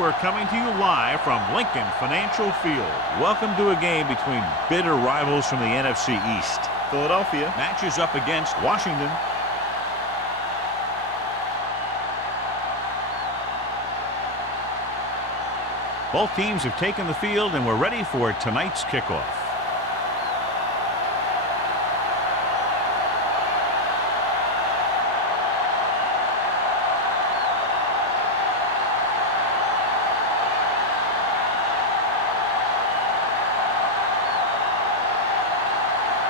we're coming to you live from Lincoln Financial Field. Welcome to a game between bitter rivals from the NFC East. Philadelphia matches up against Washington. Both teams have taken the field and we're ready for tonight's kickoff.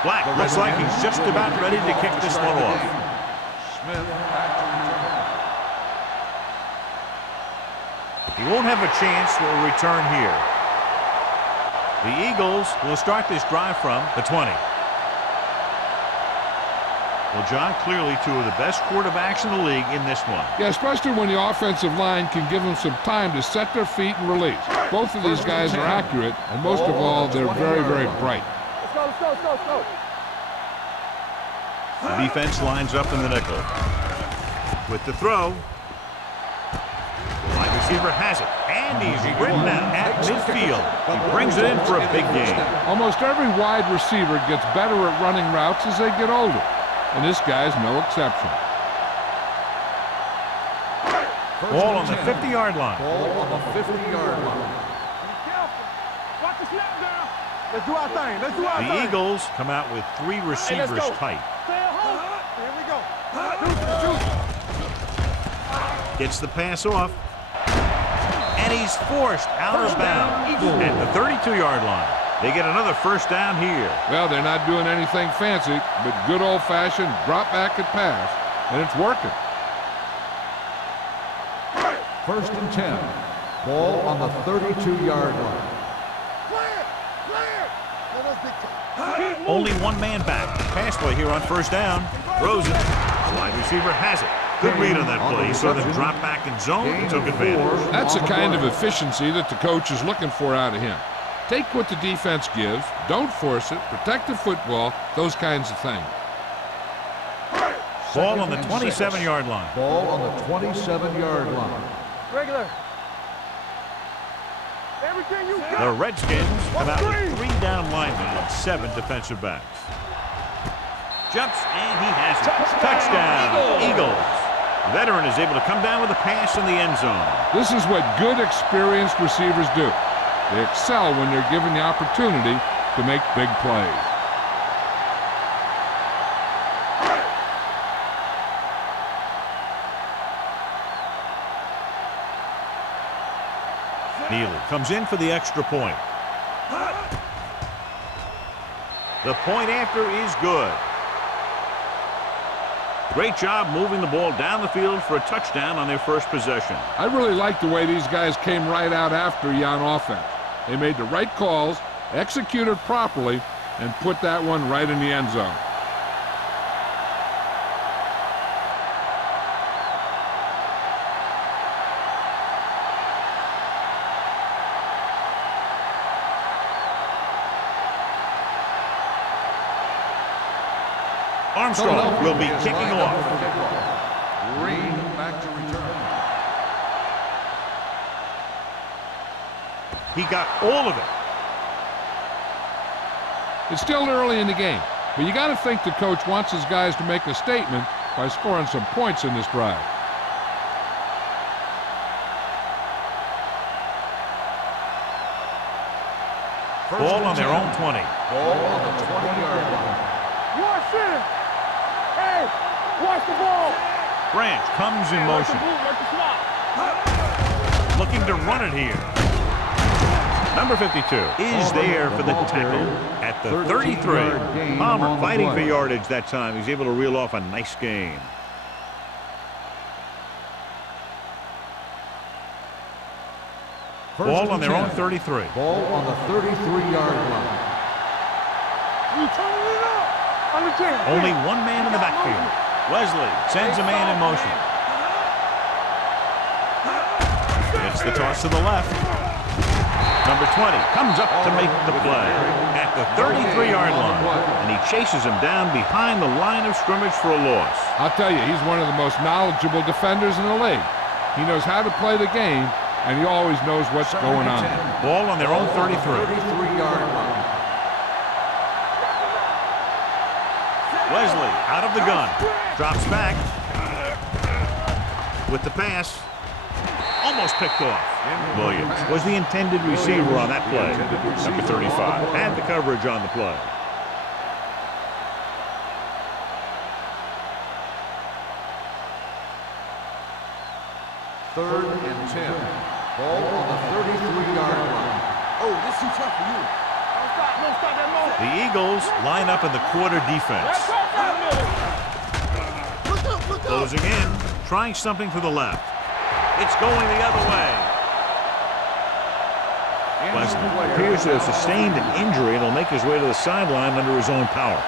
Black looks like he's just about ready to kick this one off. He won't have a chance for a return here. The Eagles will start this drive from the 20. Well, John, clearly two of the best quarterbacks in the league in this one. Yeah, especially when the offensive line can give them some time to set their feet and release. Both of these guys are accurate, and most of all, they're very, very bright. Let's go. The defense lines up in the nickel. With the throw. The wide receiver has it. And he's ridden out at midfield. He brings it in for a big gain. Almost every wide receiver gets better at running routes as they get older. And this guy's no exception. Ball on the 50-yard line. Watch the snap down. Let's do our thing. The Eagles come out with three receivers tight. Here we go. Gets the pass off. And he's forced out of bounds at the 32-yard line. They get another first down here. Well, they're not doing anything fancy, but good old-fashioned drop back and pass, and it's working. 1st and 10. Ball on the 32-yard line. Only one man back. Pass play here on first down. Throws it. The wide receiver has it. Good read on that play. He saw them drop back in zone and took advantage. That's the kind of efficiency that the coach is looking for out of him. Take what the defense gives, don't force it, protect the football, those kinds of things. Ball on the 27-yard line. Ball on the 27-yard line. Regular. Everything you got. The Redskins come out with 3 down linemen and 7 defensive backs. Jumps, and he has it. Touchdown, Eagles. The veteran is able to come down with a pass in the end zone. This is what good, experienced receivers do. They excel when they're given the opportunity to make big plays. Neely comes in for the extra point. The point after is good. Great job moving the ball down the field for a touchdown on their first possession. I really like the way these guys came right out after you on offense. They made the right calls, executed properly, and put that one right in the end zone. Armstrong will be kicking off. Green back to return. He got all of it. It's still early in the game, but you got to think the coach wants his guys to make a statement by scoring some points in this drive. Ball on their own 20. Ball on the 20-yard line. Watch it. Hey, watch the ball. Branch comes in motion. Looking to run it here. Number 52 is there for the tackle at the 33. Palmer fighting for yardage that time. He's able to reel off a nice gain. Ball on their own 33. Ball on the 33-yard line. You turning it up. On the 10. Only one man in the backfield. Wesley sends a man in motion. Gets the toss to the left. Number 20 comes up to make the play at the 33-yard line, and he chases him down behind the line of scrimmage for a loss. I'll tell you, he's one of the most knowledgeable defenders in the league. He knows how to play the game, and he always knows what's going on. Ball on their own 33. 33-yard line. Wesley out of the gun. Drops back. With the pass. Almost picked off. Williams was the intended receiver on that play. Number 35 had the coverage on the play. Third and 10. Ball on the 33-yard line. Oh, this is too tough for you. Don't stop that moment. The Eagles line up in the quarter defense. Look up. Closing in, trying something to the left. It's going the other way. Wesley appears to have sustained an injury and will make his way to the sideline under his own power.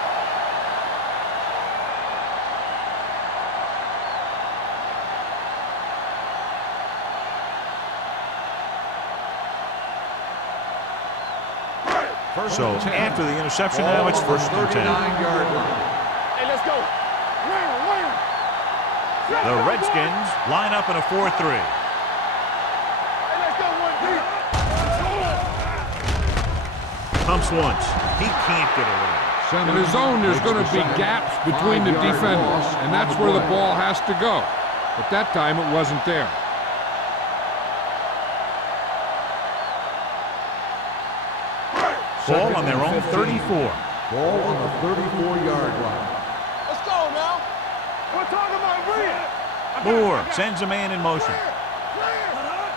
So after the interception, now it's first and 10. Hey, let's go. The Redskins line up in a 4-3. Hey, let's go, one deep. Pumps once. He can't get away. In the zone, there's going to be gaps between the defenders, and that's where the ball has to go. But that time, it wasn't there. Ball on their own 34. Ball on the 34-yard line. Let's go now. We're talking about Rhea. Moore sends a man in motion.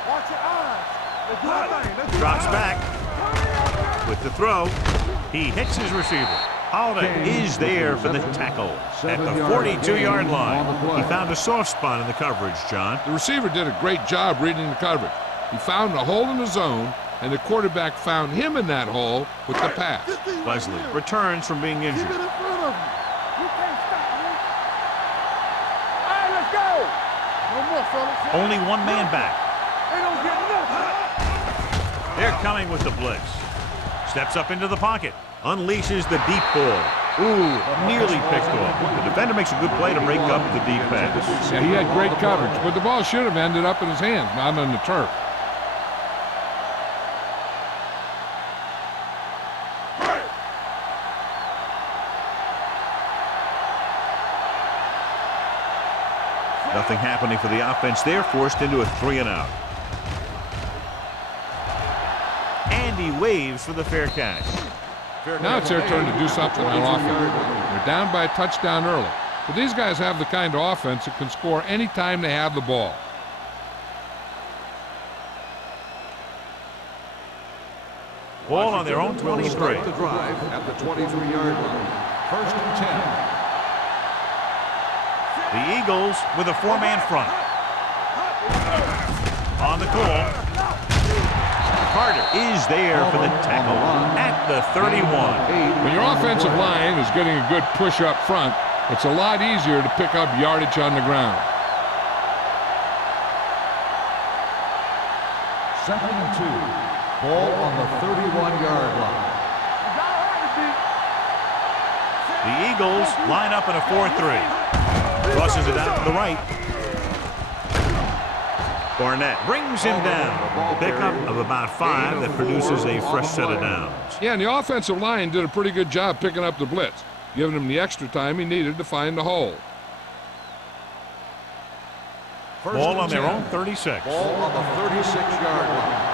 Watch your eyes. Let's do our thing. Let's do Drops our back with the throw. He hits his receiver. Holiday is there for the tackle at the 42-yard line. He found a soft spot in the coverage, John. The receiver did a great job reading the coverage. He found a hole in the zone, and the quarterback found him in that hole with the pass. Wesley returns from being injured. Keep it in front of him. You can't stop me. All right, let's go. No more, fellas. Only one man back. They don't get nothing. They're coming with the blitz. Steps up into the pocket. Unleashes the deep ball. Ooh, nearly picked off. The defender makes a good play to break up the deep pass. Yeah, he had great coverage, but the ball should have ended up in his hands, not on the turf. Nothing happening for the offense. They're forced into a 3-and-out. And he waves for the fair catch. Now it's their turn to do something on offense. They're down by a touchdown early. But these guys have the kind of offense that can score any time they have the ball. Ball on their own 23. Start the drive at the 23-yard line. First and 10. The Eagles with a 4-man front. On the call. Carter is there for the tackle at the 31. When your offensive line is getting a good push up front, it's a lot easier to pick up yardage on the ground. Second and 2. Ball on the 31-yard line. The Eagles line up in a 4-3. Crosses it out to the right. Barnett brings him down. A pickup of about 5 that produces a fresh set of downs. Yeah, and the offensive line did a pretty good job picking up the blitz, giving him the extra time he needed to find the hole. Ball on their own 36. Ball on the 36-yard line.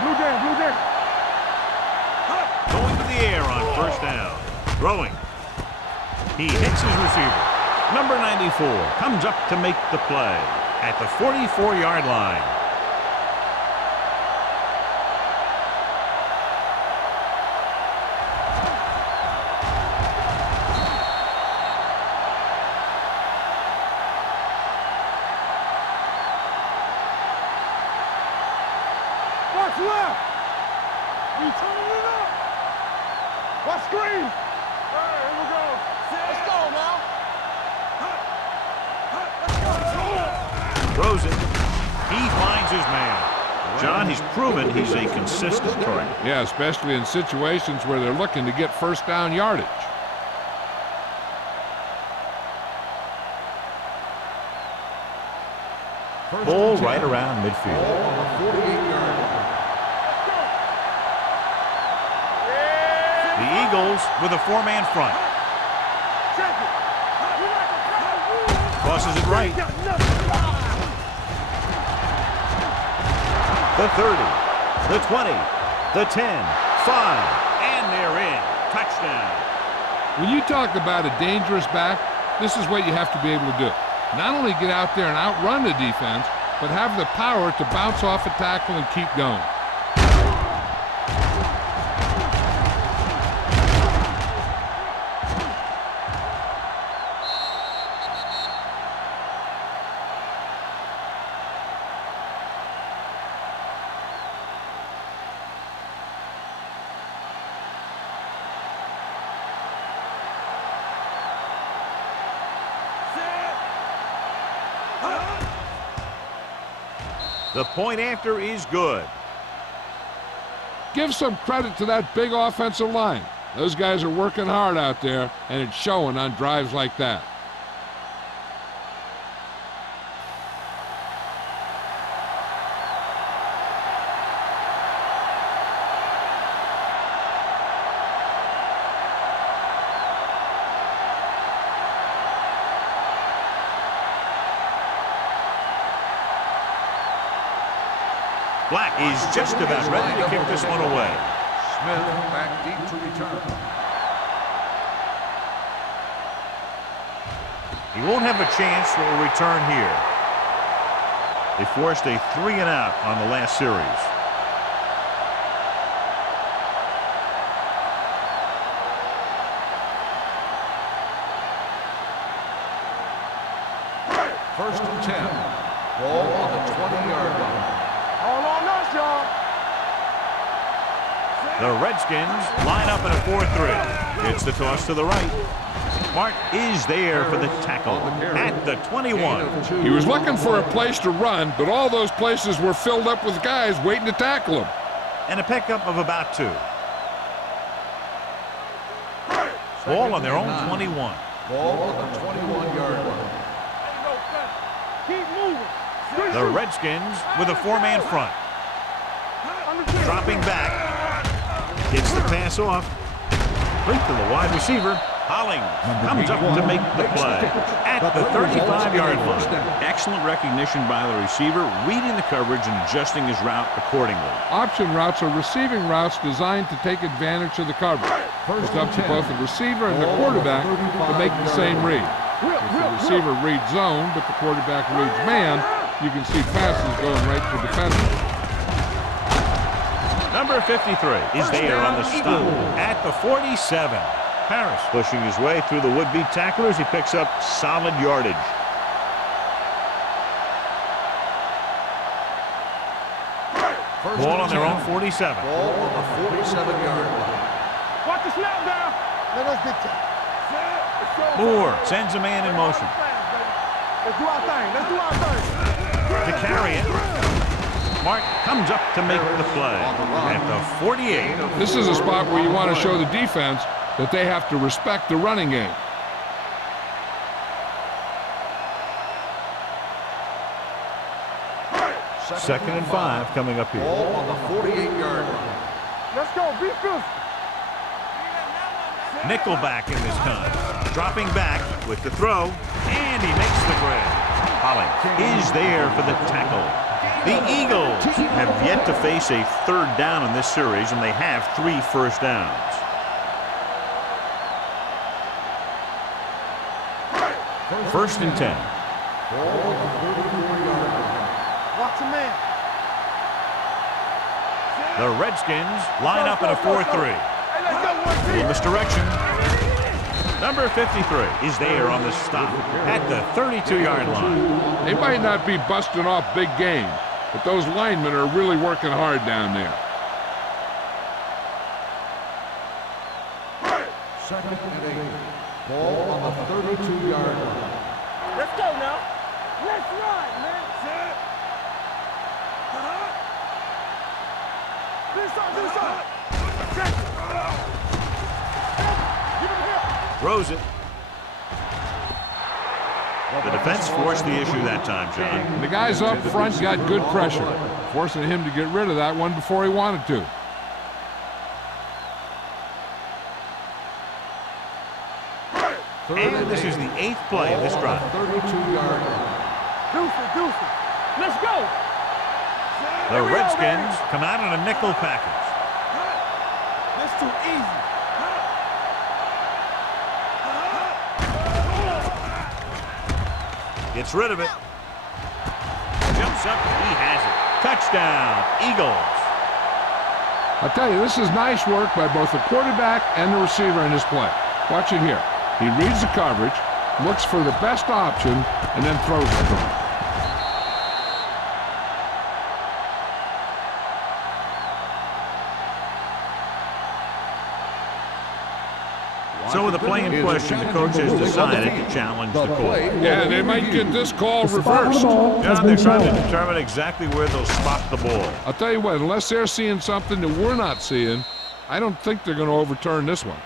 Blue game. Going to the air on first down. Throwing. He hits his receiver. Number 94 comes up to make the play at the 44-yard line. What's left? You turning it up? What screen? All right, here we go. Let's go now. Throws it. He finds his man. John, he's proven he's a consistent target. Yeah, especially in situations where they're looking to get first down yardage. Ball right around midfield. Ball on the 48-yard line. The Eagles with a four-man front. Crosses it right. The 30, the 20, the 10, 5, and they're in. Touchdown. When you talk about a dangerous back, this is what you have to be able to do. Not only get out there and outrun the defense, but have the power to bounce off a tackle and keep going. The point after is good. Give some credit to that big offensive line. Those guys are working hard out there, and it's showing on drives like that. Black is just about ready to kick this one away. Smith back deep to return. He won't have a chance for a return here. They forced a 3-and-out on the last series. First and 10. Ball on the 20-yard line. Hold on us, y'all. The Redskins line up in a 4-3. It's the toss to the right. Mark is there for the tackle at the 21. He was looking for a place to run, but all those places were filled up with guys waiting to tackle him. And a pickup of about 2. Ball on their own 21. Ball on the 21-yard line. Keep moving. The Redskins with a 4-man front. Dropping back. Gets the pass off. Complete to the wide receiver. Hollings comes up to make the play at the 35-yard line. Excellent recognition by the receiver, reading the coverage and adjusting his route accordingly. Option routes are receiving routes designed to take advantage of the coverage. It's up to both the receiver and the quarterback to make the same read. If the receiver reads zone, but the quarterback reads man, you can see passes going right to defenders. Number 53 is there on the stop at the 47. Harris pushing his way through the would-be tacklers. He picks up solid yardage. Ball on their own 47. Ball on the 47-yard line. Watch the snap down. Let us get that. Moore sends a man in motion. Let's do our thing. Let's do our thing. To carry it. Mark comes up to make the play at the 48. This is a spot where you want to show the defense that they have to respect the running game. Second and 5 coming up here. Ball on the 48-yard line. Let's go. Be physical. Nickelback in this time. Dropping back with the throw, and he makes the grab. Hollings is there for the tackle. The Eagles have yet to face a third down in this series, and they have 3 first downs. First and 10. Watch a man. The Redskins line up in a 4-3. Hey, let's go, one team. Misdirection. Number 53 is there on the stop at the 32-yard line. They might not be busting off big game, but those linemen are really working hard down there. Second and 8. Ball on the 32-yard line. Let's go now. Let's run, man. This side. Check it. Give him here. Throws it. The defense forced the issue that time, John. And the guys up front got good pressure, forcing him to get rid of that one before he wanted to. And this is the 8th play of this drive. 32-yard line. Deuce it. Let's go. The Redskins come out in a nickel package. That's too easy. Gets rid of it. Jumps up. He has it. Touchdown, Eagles. I'll tell you, this is nice work by both the quarterback and the receiver in this play. Watch it here. He reads the coverage, looks for the best option, and then throws it to him. So with the play in question, the coach has decided to challenge the call. Yeah, they might get this call reversed. Yeah, they're trying to determine exactly where they'll spot the ball. I'll tell you what, unless they're seeing something that we're not seeing, I don't think they're going to overturn this one.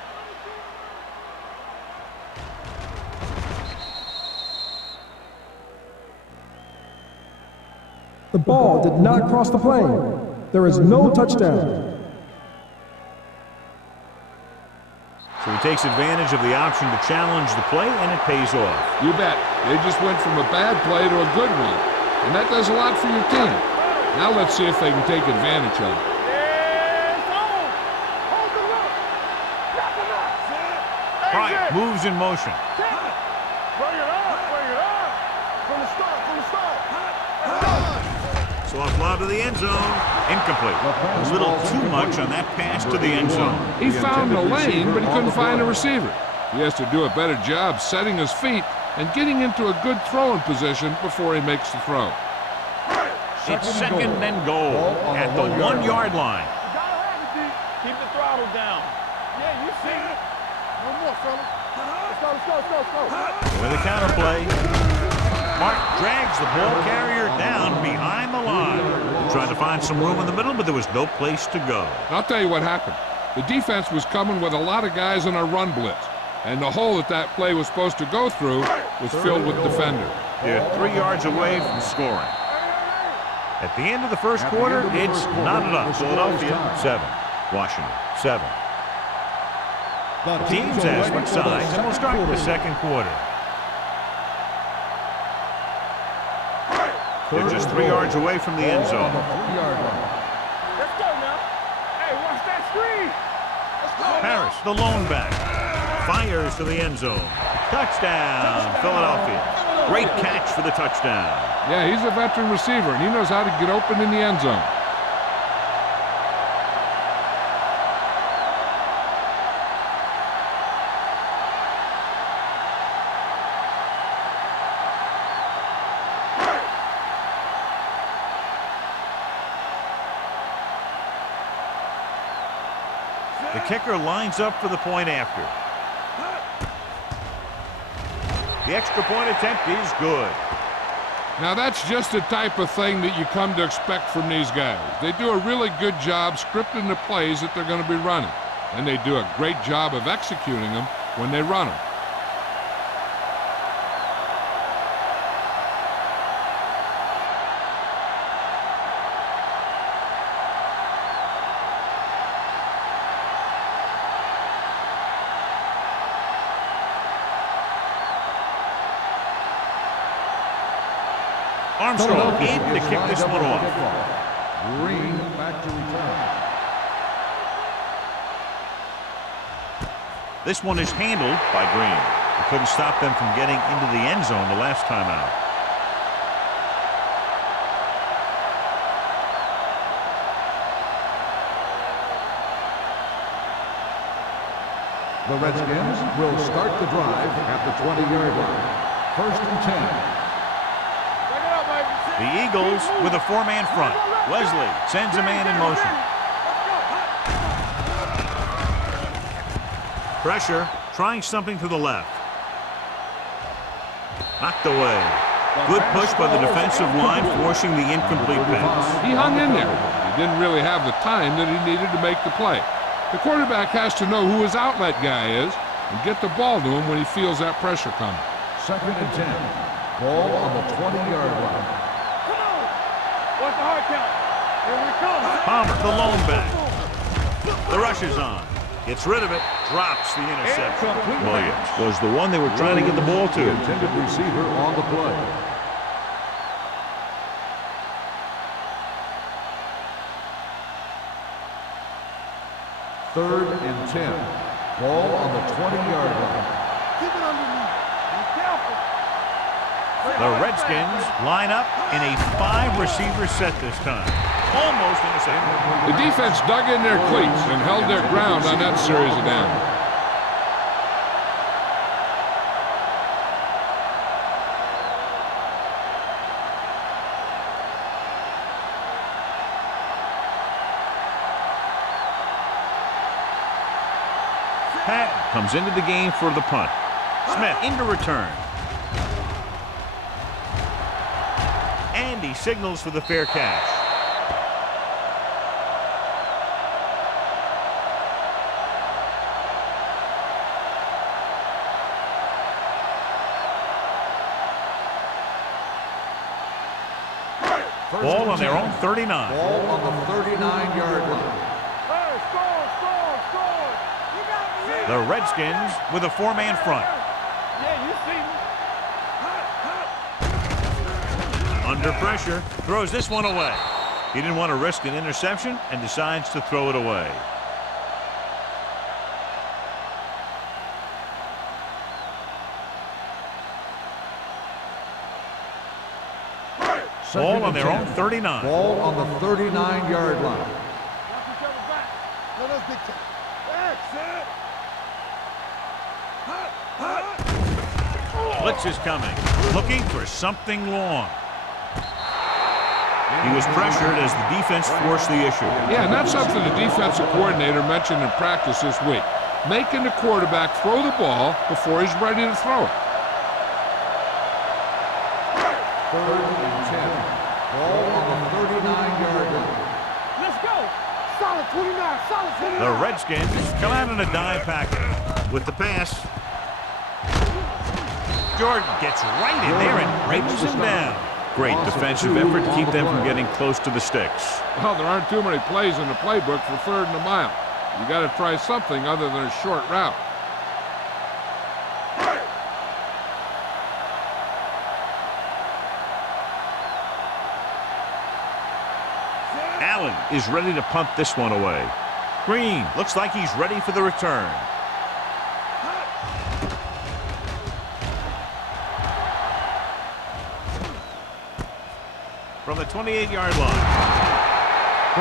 The ball did not cross the plane. There is no touchdown. So he takes advantage of the option to challenge the play, and it pays off. You bet. They just went from a bad play to a good one. And that does a lot for your team. Now let's see if they can take advantage of it. Bryant moves in motion. Bring it up. From the start. Soft lob to the end zone. Incomplete. A little too much on that pass to the end zone. He found the lane, but he couldn't find a receiver. He has to do a better job setting his feet and getting into a good throwing position before he makes the throw. It's second and goal at the 1-yard line. You gotta have it, D. Keep the throttle down. Yeah, you see it. One more, fella. Let's go. With a counter play, Mark drags the ball carrier down behind the line. Trying to find some room in the middle, but there was no place to go. And I'll tell you what happened. The defense was coming with a lot of guys in a run blitz, and the hole that play was supposed to go through was filled with defenders. They're 3 yards away from scoring. At the end of the first quarter, it's knotted up. Philadelphia 7, Washington 7. Teams have switched sides, and we'll start the second quarter. They're just 3 yards away from the end zone. Let's go now. Hey, watch that screen. Let's go. Harris, the lone back, fires to the end zone. Touchdown, Philadelphia. Great catch for the touchdown. Yeah, he's a veteran receiver, and he knows how to get open in the end zone. The kicker lines up for the point after. The extra point attempt is good. Now that's just the type of thing that you come to expect from these guys. They do a really good job scripting the plays that they're going to be running. And they do a great job of executing them when they run them. Armstrong in to kick this one off. Green back to return. This one is handled by Green. He couldn't stop them from getting into the end zone the last time out. The Redskins will start the drive at the 20-yard line. First and 10. The Eagles with a 4-man front. Wesley sends a man in motion. Pressure, trying something to the left. Knocked away. Good push by the defensive line, forcing the incomplete pass. He hung in there. He didn't really have the time that he needed to make the play. The quarterback has to know who his outlet guy is and get the ball to him when he feels that pressure coming. Second and 10. Ball on the 20-yard line. Come on. What's the hard count? Here we come. Palmer, the lone back. The rush is on. Gets rid of it. Drops the interception. Williams was the one they were trying to get the ball The to. intended receiver on the play. Third and 10. Ball on the 20-yard line. Keep it underneath. Be careful. The Redskins line up in a 5-receiver set this time. Almost intercepted. The defense dug in their cleats and held their ground on that series of downs. Patton comes into the game for the punt. Smith into return. And he signals for the fair catch. Ball on their own 39. Ball on the 39-yard line. Hey, score. You got me. The Redskins with a 4-man front. Yeah, you see me. Under pressure, throws this one away. He didn't want to risk an interception and decides to throw it away. Ball on their own 39. Ball on the 39-yard line. Watch each other back. Let us dictate. That's it. Blitz is coming. Looking for something long. He was pressured as the defense forced the issue. Yeah, and that's something the defensive coordinator mentioned in practice this week. Making the quarterback throw the ball before he's ready to throw it. Third and 10. Ball on the 39-yard line. Let's go. Solid 29. Solid 29. The Redskins come out in a dime package with the pass. Jordan gets right in there and breaks him down. Great defensive effort to keep them from getting close to the sticks. Well, there aren't too many plays in the playbook for 3rd and a mile. You got to try something other than a short route. Allen is ready to punt this one away. Green looks like he's ready for the return. From the 28-yard line.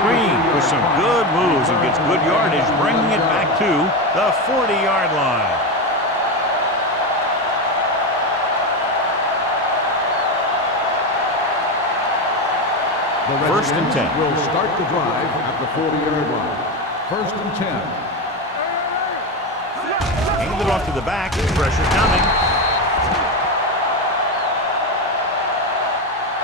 Green with some good moves and gets good yardage, bringing it back to the 40-yard line. The First and 10. will start the drive at the 40-yard line. First and 10. Handed off to the back. Pressure coming.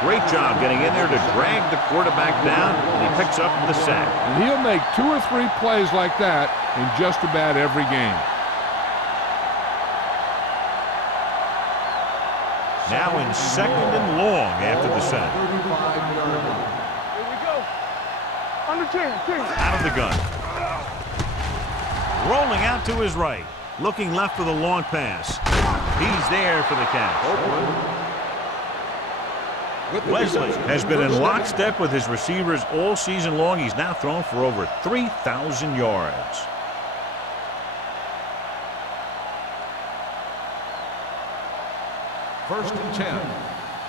Great job getting in there to drag the quarterback down, and he picks up the sack. And he'll make 2 or 3 plays like that in just about every game. Now in 2nd and long after the sack. 35-yard line. Here we go. Under 10. Out of the gun. Rolling out to his right. Looking left for the long pass. He's there for the catch. Wesley has been in lockstep with his receivers all season long. He's now thrown for over 3,000 yards. First and 10.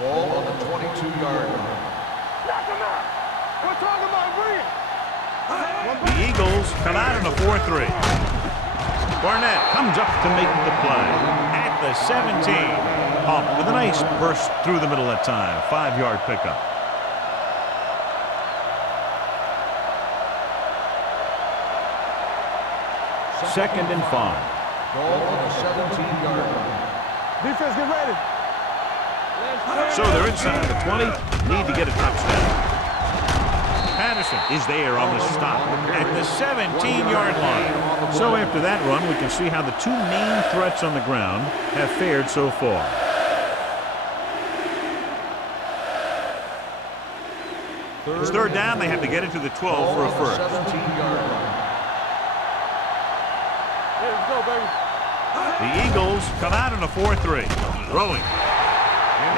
Ball on the 22-yard line. Knock him out. We're talking about bring it. The Eagles come out in a 4-3. Barnett comes up to make the play at the 17. Hump with a nice burst through the middle that time. 5-yard pickup. Second and 5. Ball on the 17-yard line. Defense, get ready. So they're inside the 20. Need to get a touchdown. Patterson is there on the stop at the 17-yard line. So after that run, we can see how the 2 main threats on the ground have fared so far. It's third down. They have to get it to the 12 for a first. 17-yard line. Hey, let's go, baby. The Eagles come out in a 4-3. Throwing.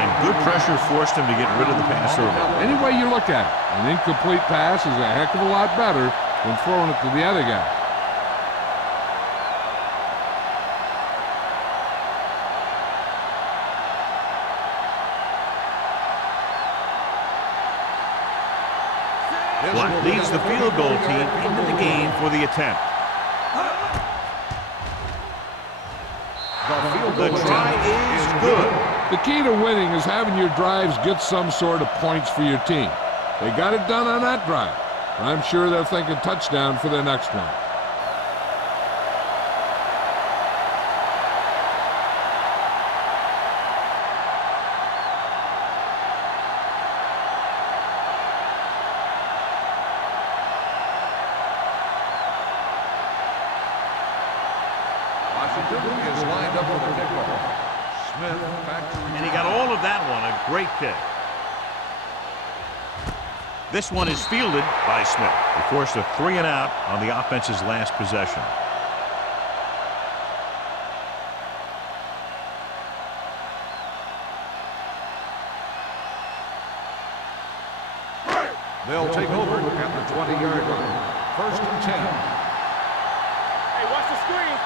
And good pressure forced him to get rid of the pass early. Any way you look at it, an incomplete pass is a heck of a lot better than throwing it to the other guy. What leads the field goal team into the game for the attempt. The try is good. The key to winning is having your drives get some sort of points for your team. They got it done on that drive. I'm sure they're thinking touchdown for their next one. Washington is lined up with a kickoff. Smith back to And he got all of that one. A great kick. This one is fielded by Smith. He forced a 3 and out on the offense's last possession. They'll take over at the 20-yard line. First and 10. Hey, watch the screen.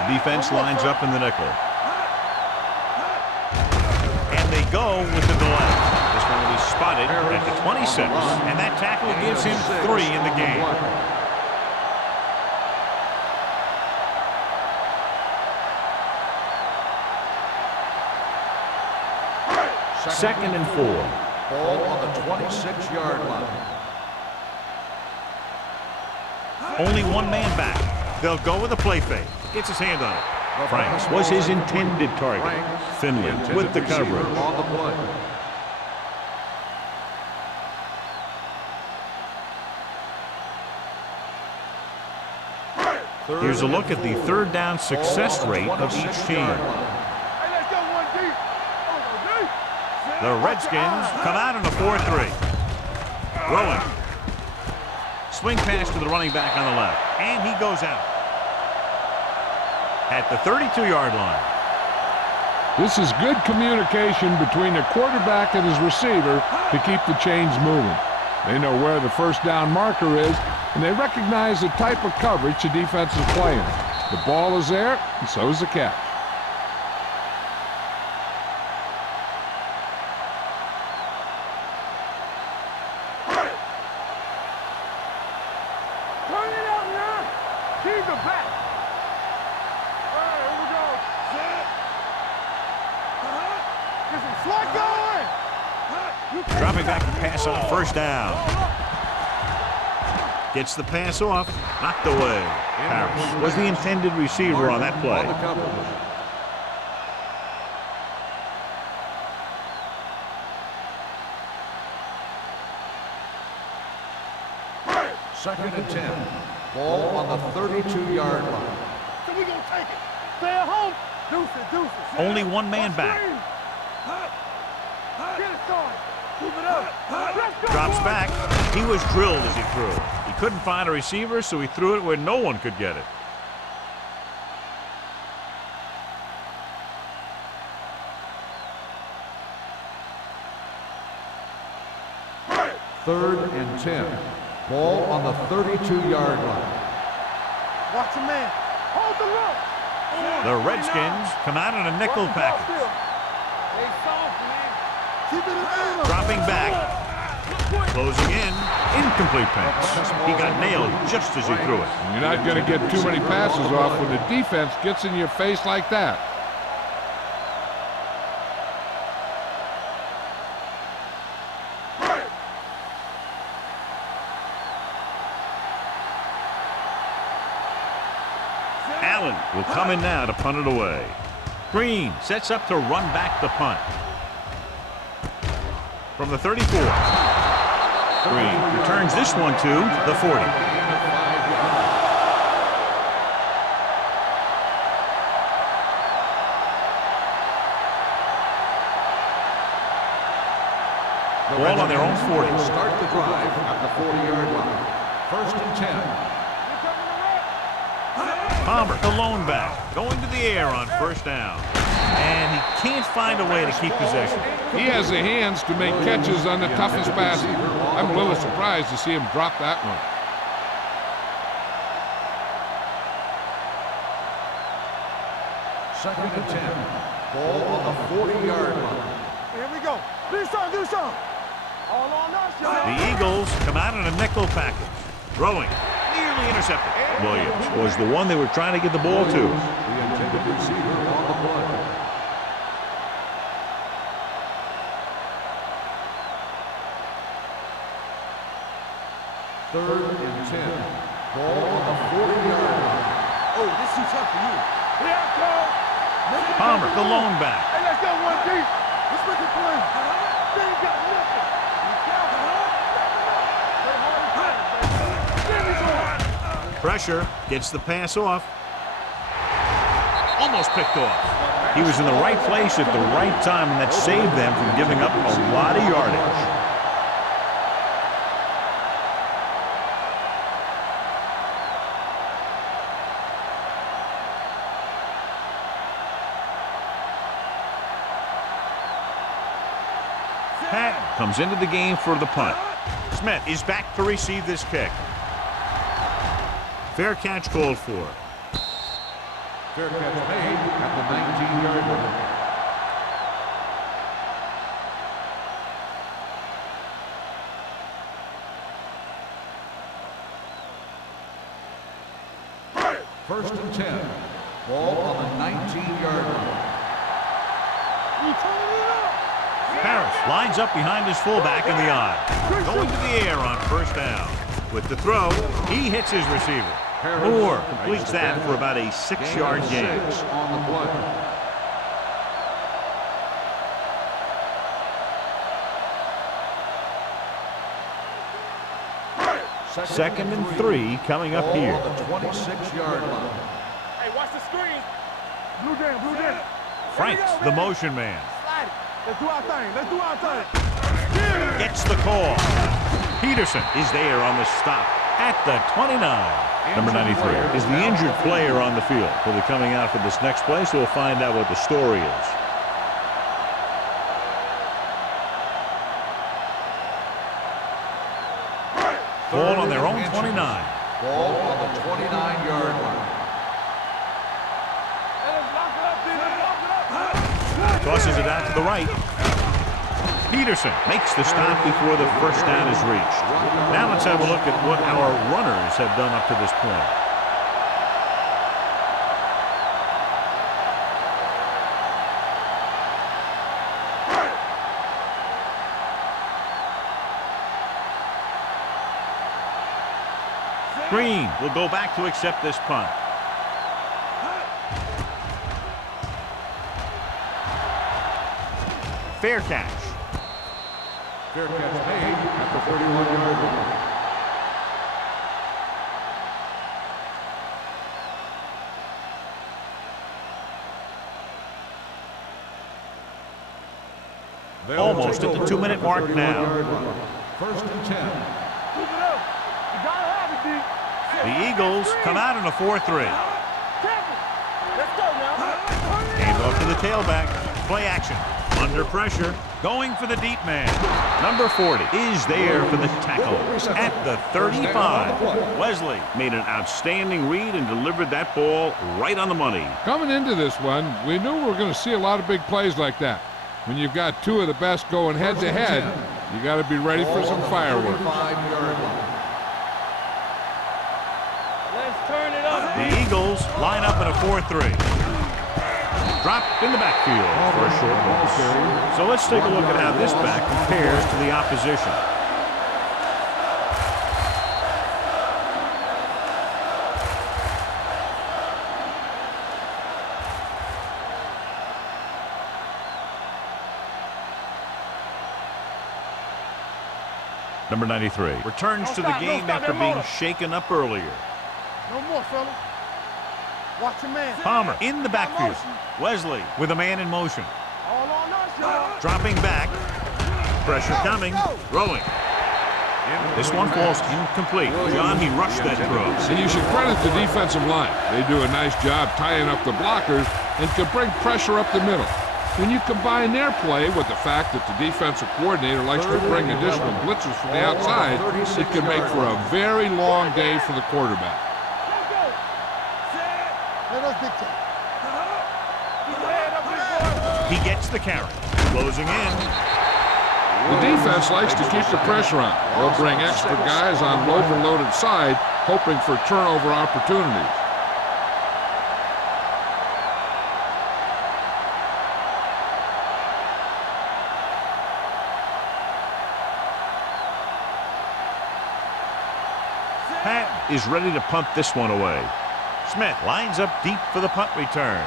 The defense lines up in the nickel. And they go with the delay. This one will be spotted at the 26, and that tackle gives him 3 in the game. Second and 4. Ball on the 26-yard line. Only one man back. They'll go with a play fake. Gets his hand on it. Franks was his intended target. Finley with the coverage. On the play. Here's a look at the third down success rate of each team. Hey, let's go one deep. The Redskins come out in a 4-3. Rolling. Swing pass to the running back on the left. And he goes out. At the 32-yard line. This is good communication between the quarterback and his receiver to keep the chains moving. They know where the first down marker is, and they recognize the type of coverage the defense is playing. The ball is there, and so is the catch. Turn it out now. Keep it back. Hey, here we go. Get some slack going. Dropping back to pass on first down. Gets the pass off. Knocked away. Harris was the intended receiver on that play. On the coverage. Second and 10. Ball on the 32-yard line. So we gonna take it. Stay at home. Deuces. Only one man back. Get it started. Keep it up. Let's go. Drops back. He was drilled as he threw. He couldn't find a receiver, so he threw it where no one could get it. Third and 10. Ball on the 32-yard line. Watch the man. Hold the rope. The Redskins come out in a nickel package. Hey, soft, man. Keep it in. Dropping back. Closing in. Incomplete pass. He got nailed just as he threw it. You're not going to get too many passes off when the defense gets in your face like that. Allen will come in now to punt it away. Green sets up to run back the punt. From the 34. Green returns this one to the 40. Ball on their own 40. Start the drive at the 40-yard line. First and 10. Palmer, the lone back, going to the air on first down. And he can't find a way to keep possession. He has the hands to make catches on the toughest passes. I'm a little surprised to see him drop that one. Second and 10. Ball on the 40-yard line. Here we go. Do something. All on us, y'all. The Eagles come out in a nickel package. Throwing, nearly intercepted. Williams was the one they were trying to get the ball to. The intended receiver on the play. Third and 10. Ball on the 40-yard line. Oh, this is too tough for you. Here I come. Palmer, the lone back. Hey, let's go one deep. Let's make a play. They ain't got nothing. Pressure, gets the pass off. Almost picked off. He was in the right place at the right time, and that saved them from giving up a lot of yardage. Patton comes into the game for the punt. Smith is back to receive this kick. Fair catch called for. Fair catch made at the 19-yard line. First and 10. Ball on the 19-yard line. Harris lines up behind his fullback in the eye. Going to the air on first down. With the throw, he hits his receiver. Moore completes that for about a 6-yard gain. On the play. Second and 3 coming up here. On the 26-yard line. Hey, watch the screen. Blue down. Franks, the motion man. Slide it. Let's do our thing. Gets the call. Peterson is there on the stop at the 29. Number 93 is the injured player on the field. He'll be coming out for this next play, so we'll find out what the story is. Ball on their own 29. Ball on the 29-yard line. Tosses it out to the right. Peterson makes the stop before the first down is reached. Now let's have a look at what our runners have done up to this point. Green will go back to accept this punt. Fair catch. Fair catch made at the 31-yard line. Almost at the 2-minute mark now. First and 10. The Eagles come out in a 4-3. Hands off to the tailback. Play action. Under pressure. Going for the deep man. Number 40 is there for the tackle at the 35. Wesley made an outstanding read and delivered that ball right on the money. Coming into this one, we knew we were going to see a lot of big plays like that. When you've got two of the best going head-to-head, you got to be ready for some fireworks. Let's turn it up. The Eagles line up in a 4-3. Dropped in the backfield for a short loss. So let's take a look at how this back compares to the opposition. Number 93 returns to the game after being shaken up earlier. No more, fella. Watch your man. Palmer in the backfield. Wesley with a man in motion. All on us, y'all. Dropping back. Pressure coming. Throwing. This one falls incomplete. John, he rushed that throw. And you should credit the defensive line. They do a nice job tying up the blockers and can bring pressure up the middle. When you combine their play with the fact that the defensive coordinator likes to bring additional blitzes from the outside, it can make for a very long day for the quarterback. He gets the carry. Closing in. The defense likes to keep the pressure on. They'll bring extra guys on overloaded side, hoping for turnover opportunities. Pat is ready to punt this one away. Smith lines up deep for the punt return.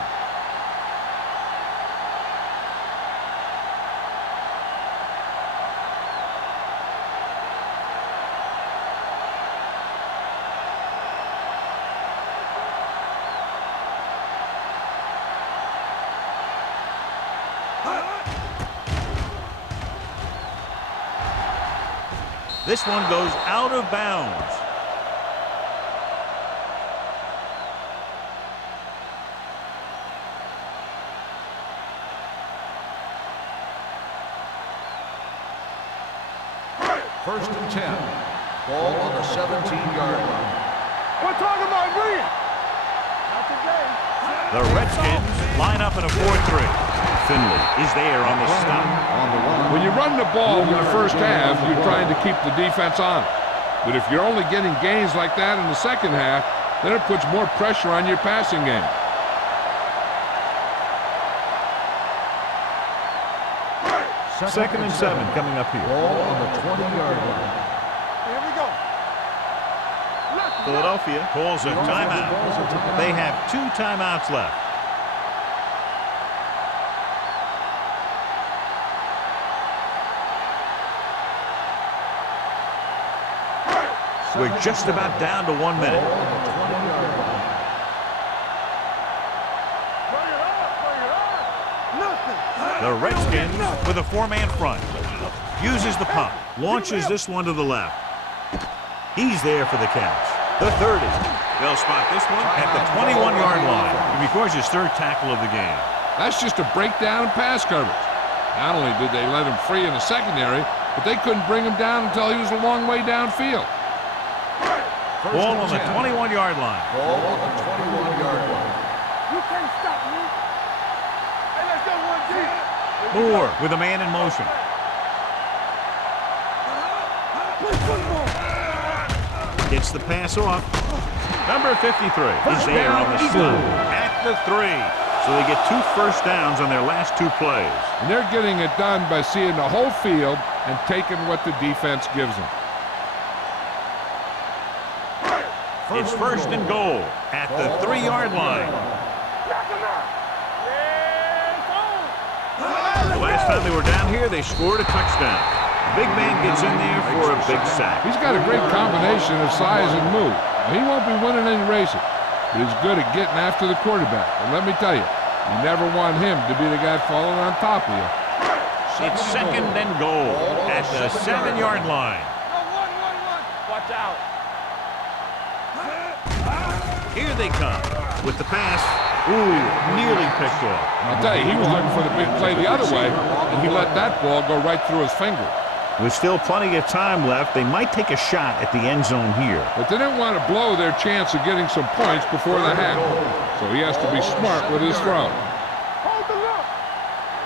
This one goes out of bounds. First and 10. Ball on the 17-yard line. We're talking about Green. Not today. The Redskins line up in a 4-3. Finley is there on the stop. On the line. When you run the ball in the first half, you're trying to keep the defense on it. But if you're only getting gains like that in the second half, then it puts more pressure on your passing game. Second and 7 coming up here. Ball on the 20-yard line. Here we go. Philadelphia calls a timeout. They have 2 timeouts left. We're just about down to 1 minute. Bring it on. Nothing. The Redskins with a 4-man front. Uses the pump. Launches this one to the left. He's there for the catch. The 30. They'll spot this one at the 21-yard line. He records his 3rd tackle of the game. That's just a breakdown in pass coverage. Not only did they let him free in the secondary, but they couldn't bring him down until he was a long way downfield. Ball on the 21-yard line. Ball on the 21-yard line. You can't stop me. Hey, let's go one deep. Moore with a man in motion. Gets the pass off. Number 53 is there on the stop at the 3. So they get 2 first downs on their last 2 plays. And they're getting it done by seeing the whole field and taking what the defense gives them. It's first and goal at the 3-yard line. The last time they were down here, they scored a touchdown. Big man gets in there for a big sack. He's got a great combination of size and move. Now, he won't be winning any races, but he's good at getting after the quarterback. And let me tell you, you never want him to be the guy falling on top of you. It's second and goal at the 7-yard line. Watch out. Here they come with the pass. Ooh, nearly picked off. I'll tell you, he was looking for the big play the other way, and he let that ball go right through his fingers. With still plenty of time left, they might take a shot at the end zone here. But they didn't want to blow their chance of getting some points before the half. So he has to be smart with his throw. Hold the look.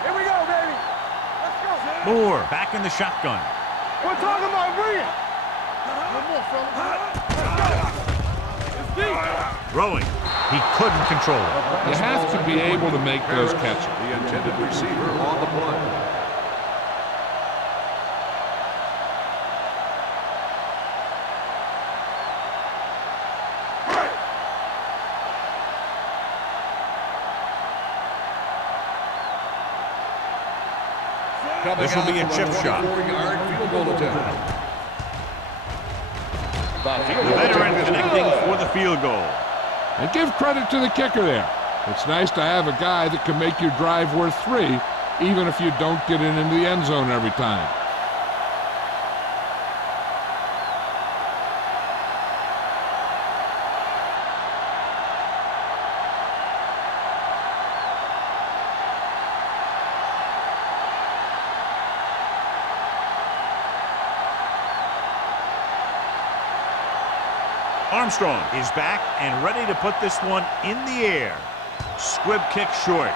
Here we go, baby. Let's go. Moore back in the shotgun. We're talking about Green. One more, fella. It's deep. Throwing. He couldn't control it. You have to be able to make those catches. The intended receiver on the play. This will be a chip shot. 4-yard field goal attempt. The veteran connecting for the field goal. And give credit to the kicker there. It's nice to have a guy that can make your drive worth 3, even if you don't get into the end zone every time. Armstrong is back and ready to put this one in the air. Squib kick short.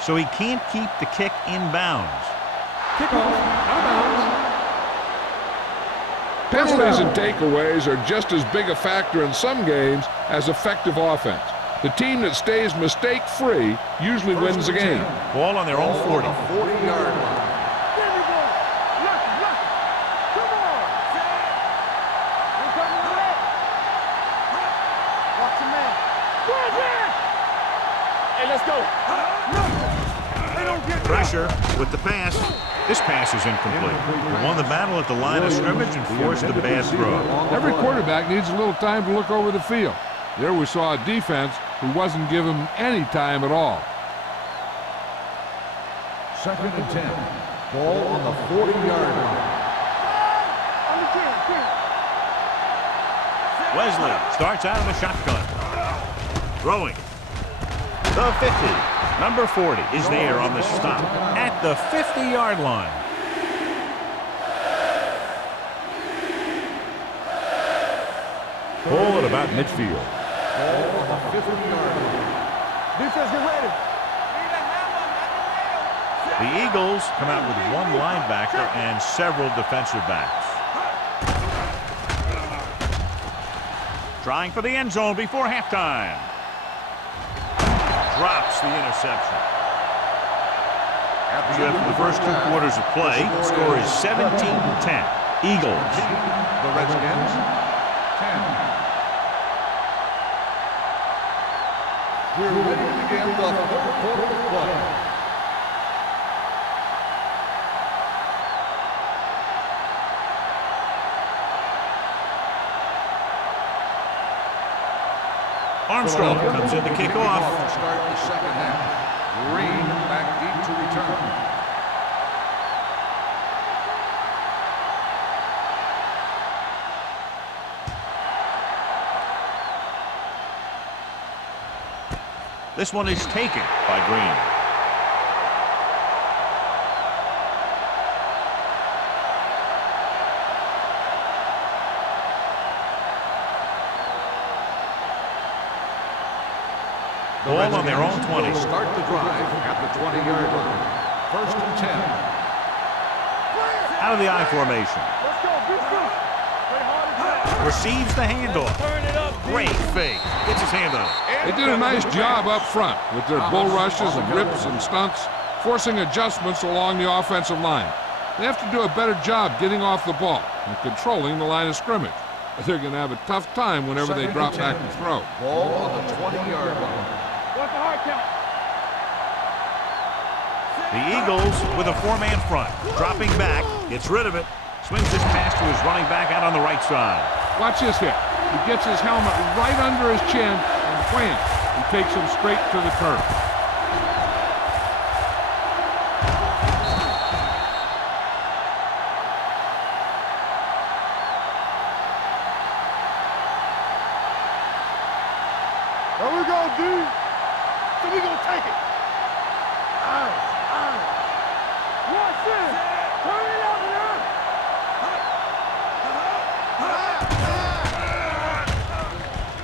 So he can't keep the kick in bounds. Kickoff, out of bounds. Penalties and takeaways are just as big a factor in some games as effective offense. The team that stays mistake-free usually wins the game. Ball on their own 40. 40-yard line. There we go. Look. Come on. We're coming to that. Watch your man. Hey, let's go. They don't get Pressure with the pass. This pass is incomplete. He won the battle at the line of scrimmage and forced a bad throw. Every quarterback needs a little time to look over the field. There we saw a defense who wasn't given any time at all. 2nd and 10. Ball on the 40-yard line. Wesley starts out of the shotgun. Throwing. The 50. Number 40 is there on the stop at the 50-yard line. Ball at about midfield. Ball on the 50-yard line. Defense, get ready. The Eagles come out with one linebacker and several defensive backs. Trying for the end zone before halftime. Drops the interception. After the first 2 quarters of play, the score is 17-10. Eagles. The Redskins, 10. We're ready to begin the 3rd quarter of play. Armstrong comes in to kick off. Start the 2nd half. Green back deep to return. This one is taken by Green. Ball on their own 20. Start the drive at the 20-yard line. 1st and 10. Out of the I formation. Let's go. Receives the handoff. Great fake. Gets his hand on it. They did a nice job up front with their bull rushes and rips and stunts, forcing adjustments along the offensive line. They have to do a better job getting off the ball and controlling the line of scrimmage. They're going to have a tough time whenever they drop back to throw. Ball on the 20-yard line. What's the hard count? The Eagles with a 4-man front. Dropping back. Gets rid of it. Swings this pass to his running back out on the right side. Watch this hit. He gets his helmet right under his chin and wham! He takes him straight to the turf. There we go, D. So we gonna take it. Watch this. Turn it up now.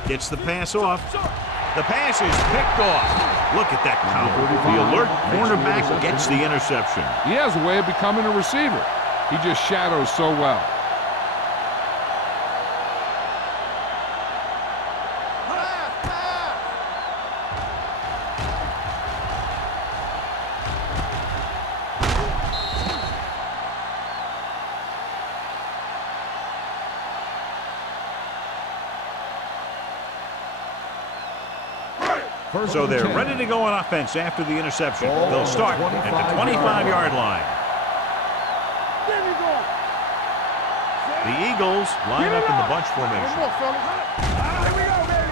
Gets the pass off. The pass is picked off. Look at that counter. The alert cornerback gets the interception. He has a way of becoming a receiver. He just shadows so well. So they're ready to go on offense after the interception. They'll start at the 25-yard line. There we go. The Eagles line up in the bunch formation. Here we go, baby.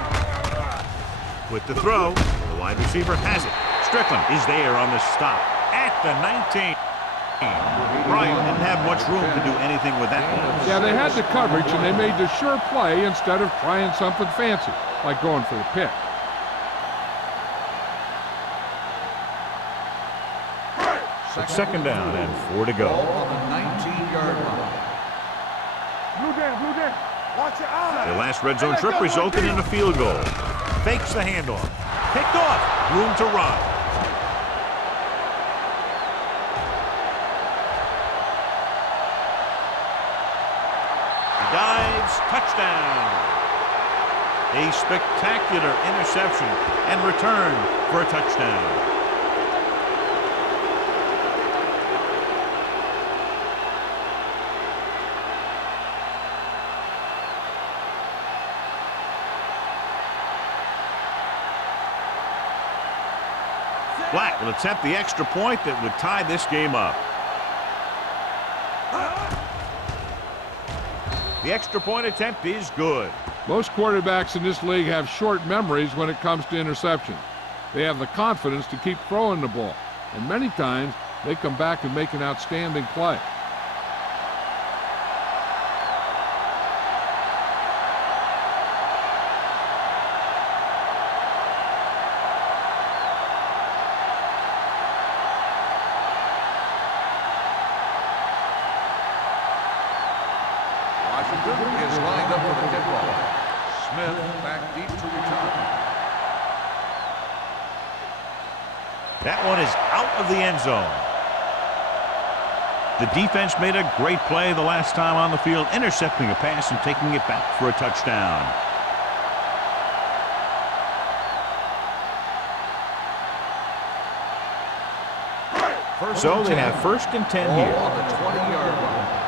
With the throw, the wide receiver has it. Strickland is there on the stop at the 19. Bryant didn't have much room to do anything with that one. Yeah, they had the coverage, and they made the sure play instead of trying something fancy, like going for the pick. Second down and 4 to go. Ball on the 19-yard line. Dan. Watch your eyes. Their last red zone trip resulted in a field goal. Fakes the handoff. Picked off. Room to run. He dives. Touchdown. A spectacular interception and return for a touchdown. Black will attempt the extra point that would tie this game up. The extra point attempt is good. Most quarterbacks in this league have short memories when it comes to interception. They have the confidence to keep throwing the ball, and many times they come back and make an outstanding play. Washington is lined up for the kickoff. Smith back deep to return. That one is out of the end zone. The defense made a great play the last time on the field, intercepting a pass and taking it back for a touchdown. So they have 1st and 10 here. On the 20-yard line.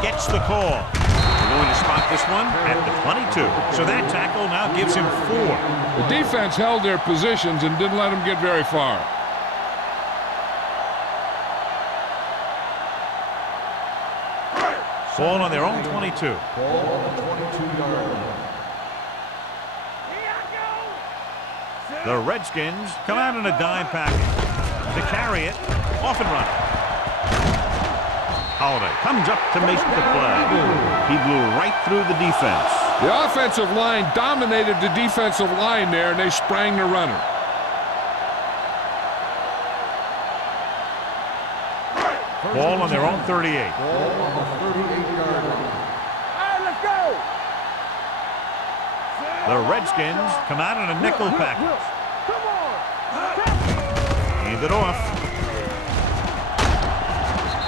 Gets the call. They're going to spot this one at the 22. So that tackle now gives him 4. The defense held their positions and didn't let them get very far. Ball on their own 22. Ball on the 22-yard line. The Redskins come out in a dime package. To carry it, off and run. Holiday comes up to make the play. He blew right through the defense. The offensive line dominated the defensive line there, and they sprang the runner. Ball on their own 38. Ball on the 38-yard line. All right, let's go. The Redskins come out in a nickel package. Come on. Hand it off.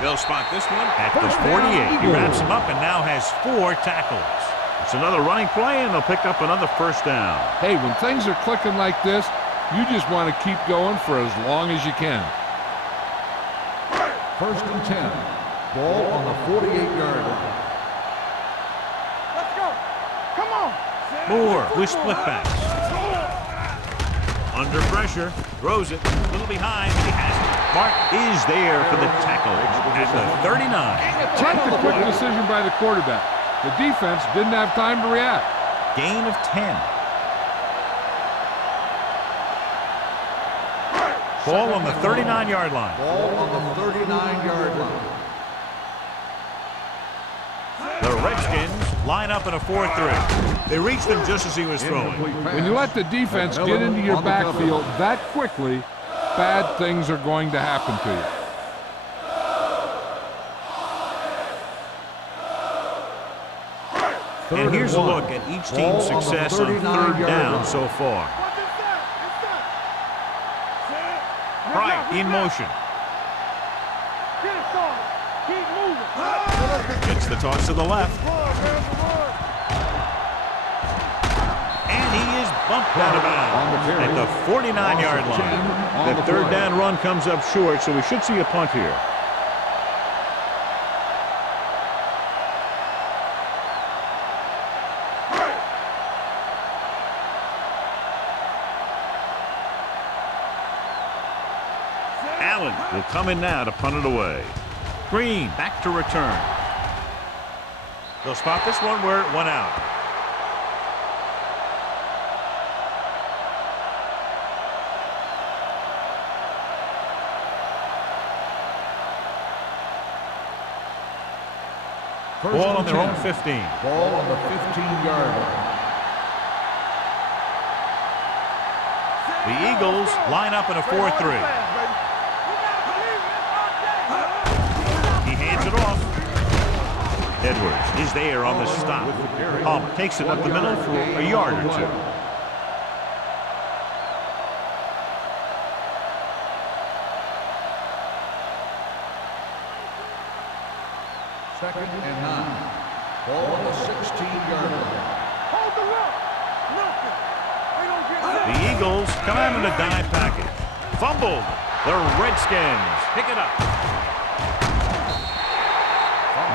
They'll spot this one at the 48. He wraps him up and now has 4 tackles. It's another running play, and they'll pick up another 1st down. Hey, when things are clicking like this, you just want to keep going for as long as you can. 1st and 10. Ball on the 48-yard line. Let's go. Come on. Moore with split backs. Under pressure, throws it, a little behind, he has it. Mark is there for the tackle at the 39. Check the quick decision by the quarterback. The defense didn't have time to react. Gain of 10. Ball on the 39-yard line. Ball on the 39-yard line. The Redskins line up in a 4-3. They reached him just as he was throwing. When you let the defense get into your backfield that quickly, bad things are going to happen to you. And here's a look at each team's success on 3rd down so far. Pride in motion. Get it started. Keep moving. Gets the toss to the left. And he is bumped out of bounds at the 49-yard line. The 3rd down run comes up short, so we should see a punt here. Allen will come in now to punt it away. Green back to return. They'll spot this one where it went out. Ball on their own 15. Ball on the 15-yard line. The Eagles line up in a 4-3. Edwards is there on the stop. Takes it up the middle for a yard or two. Second and 9. Ball on the 16-yard line. Hold the rock. Nothing. They don't get The Eagles come out in a dive package. Fumbled. The Redskins pick it up.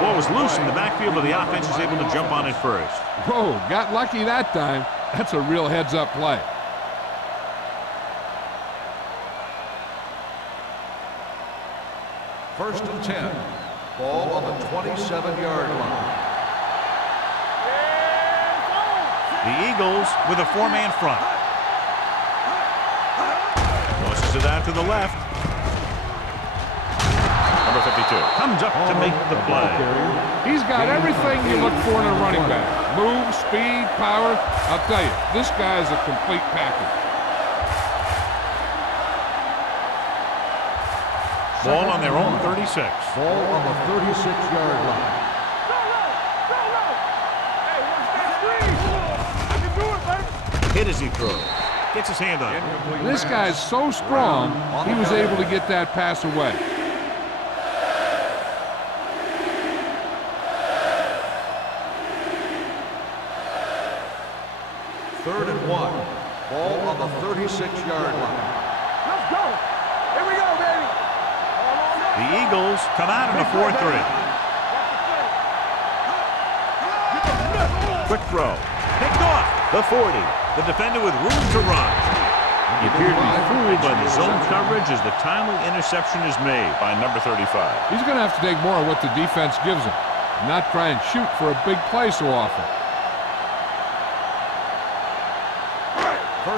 Ball was loose in the backfield, but the offense is able to jump on it first. Whoa, got lucky that time. That's a real heads-up play. First and 10. Ball on the 27-yard line. The Eagles with a four-man front. Tosses it out to the left. Number 52 comes up to make the play. He's got everything you look for in a running back. Move, speed, power. I'll tell you, this guy is a complete package. Ball on their own 36. Ball on the 36-yard line. Hit as he throws. Gets his hand on it. This guy's so strong, he was able to get that pass away. Third and 1. Ball on the 36-yard line. Let's go. Here we go, baby. The Eagles come out in a 4-3. Quick throw. Picked off. The 40. The defender with room to run. He appeared to be fooled by the zone coverage as the timely interception is made by number 35. He's going to have to take more of what the defense gives him, and not try and shoot for a big play so often.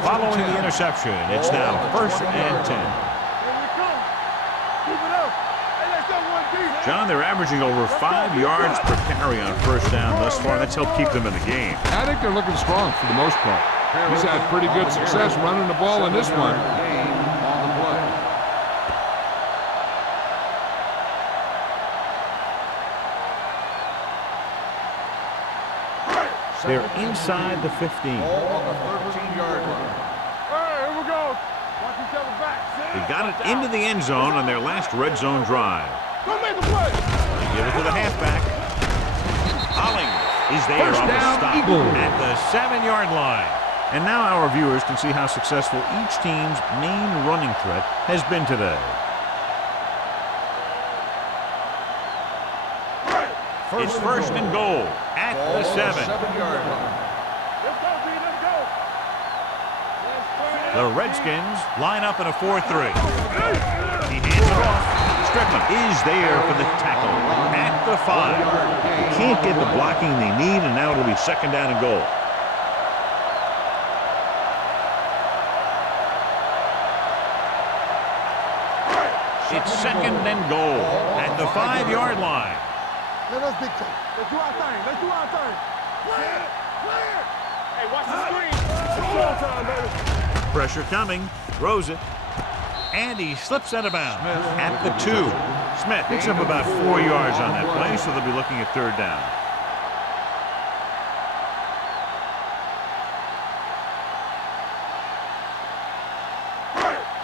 Following the interception, it's now first and 10. John, they're averaging over 5 yards per carry on first down thus far. That's helped keep them in the game. I think they're looking strong for the most part. He's had pretty good success running the ball in this one. They're inside the 15. Ball on the 13-yard line. Here we go. Watch each other back. They got it into the end zone on their last red zone drive. Don't make a play. They give it to the halfback. Hollings is there First on the down, stop Eagles. at the 7-yard line. And now our viewers can see how successful each team's main running threat has been today. It's first and goal at the 7. 7-yard line. Let's go, B. Let's go. The Redskins line up in a 4-3. He hands it off. Strickland is there for the tackle at the 5. Can't get the blocking they need, and now it'll be second down and goal. It's second and goal at the 5-yard line. Let us dictate. Let's do our thing. Let's do our thing. Clear. Clear. Hey, watch the screen. It's showtime, baby. Pressure coming. Throws it. And he slips out of bounds at the 2. Smith picks up about 4 yards on that play, so they'll be looking at third down.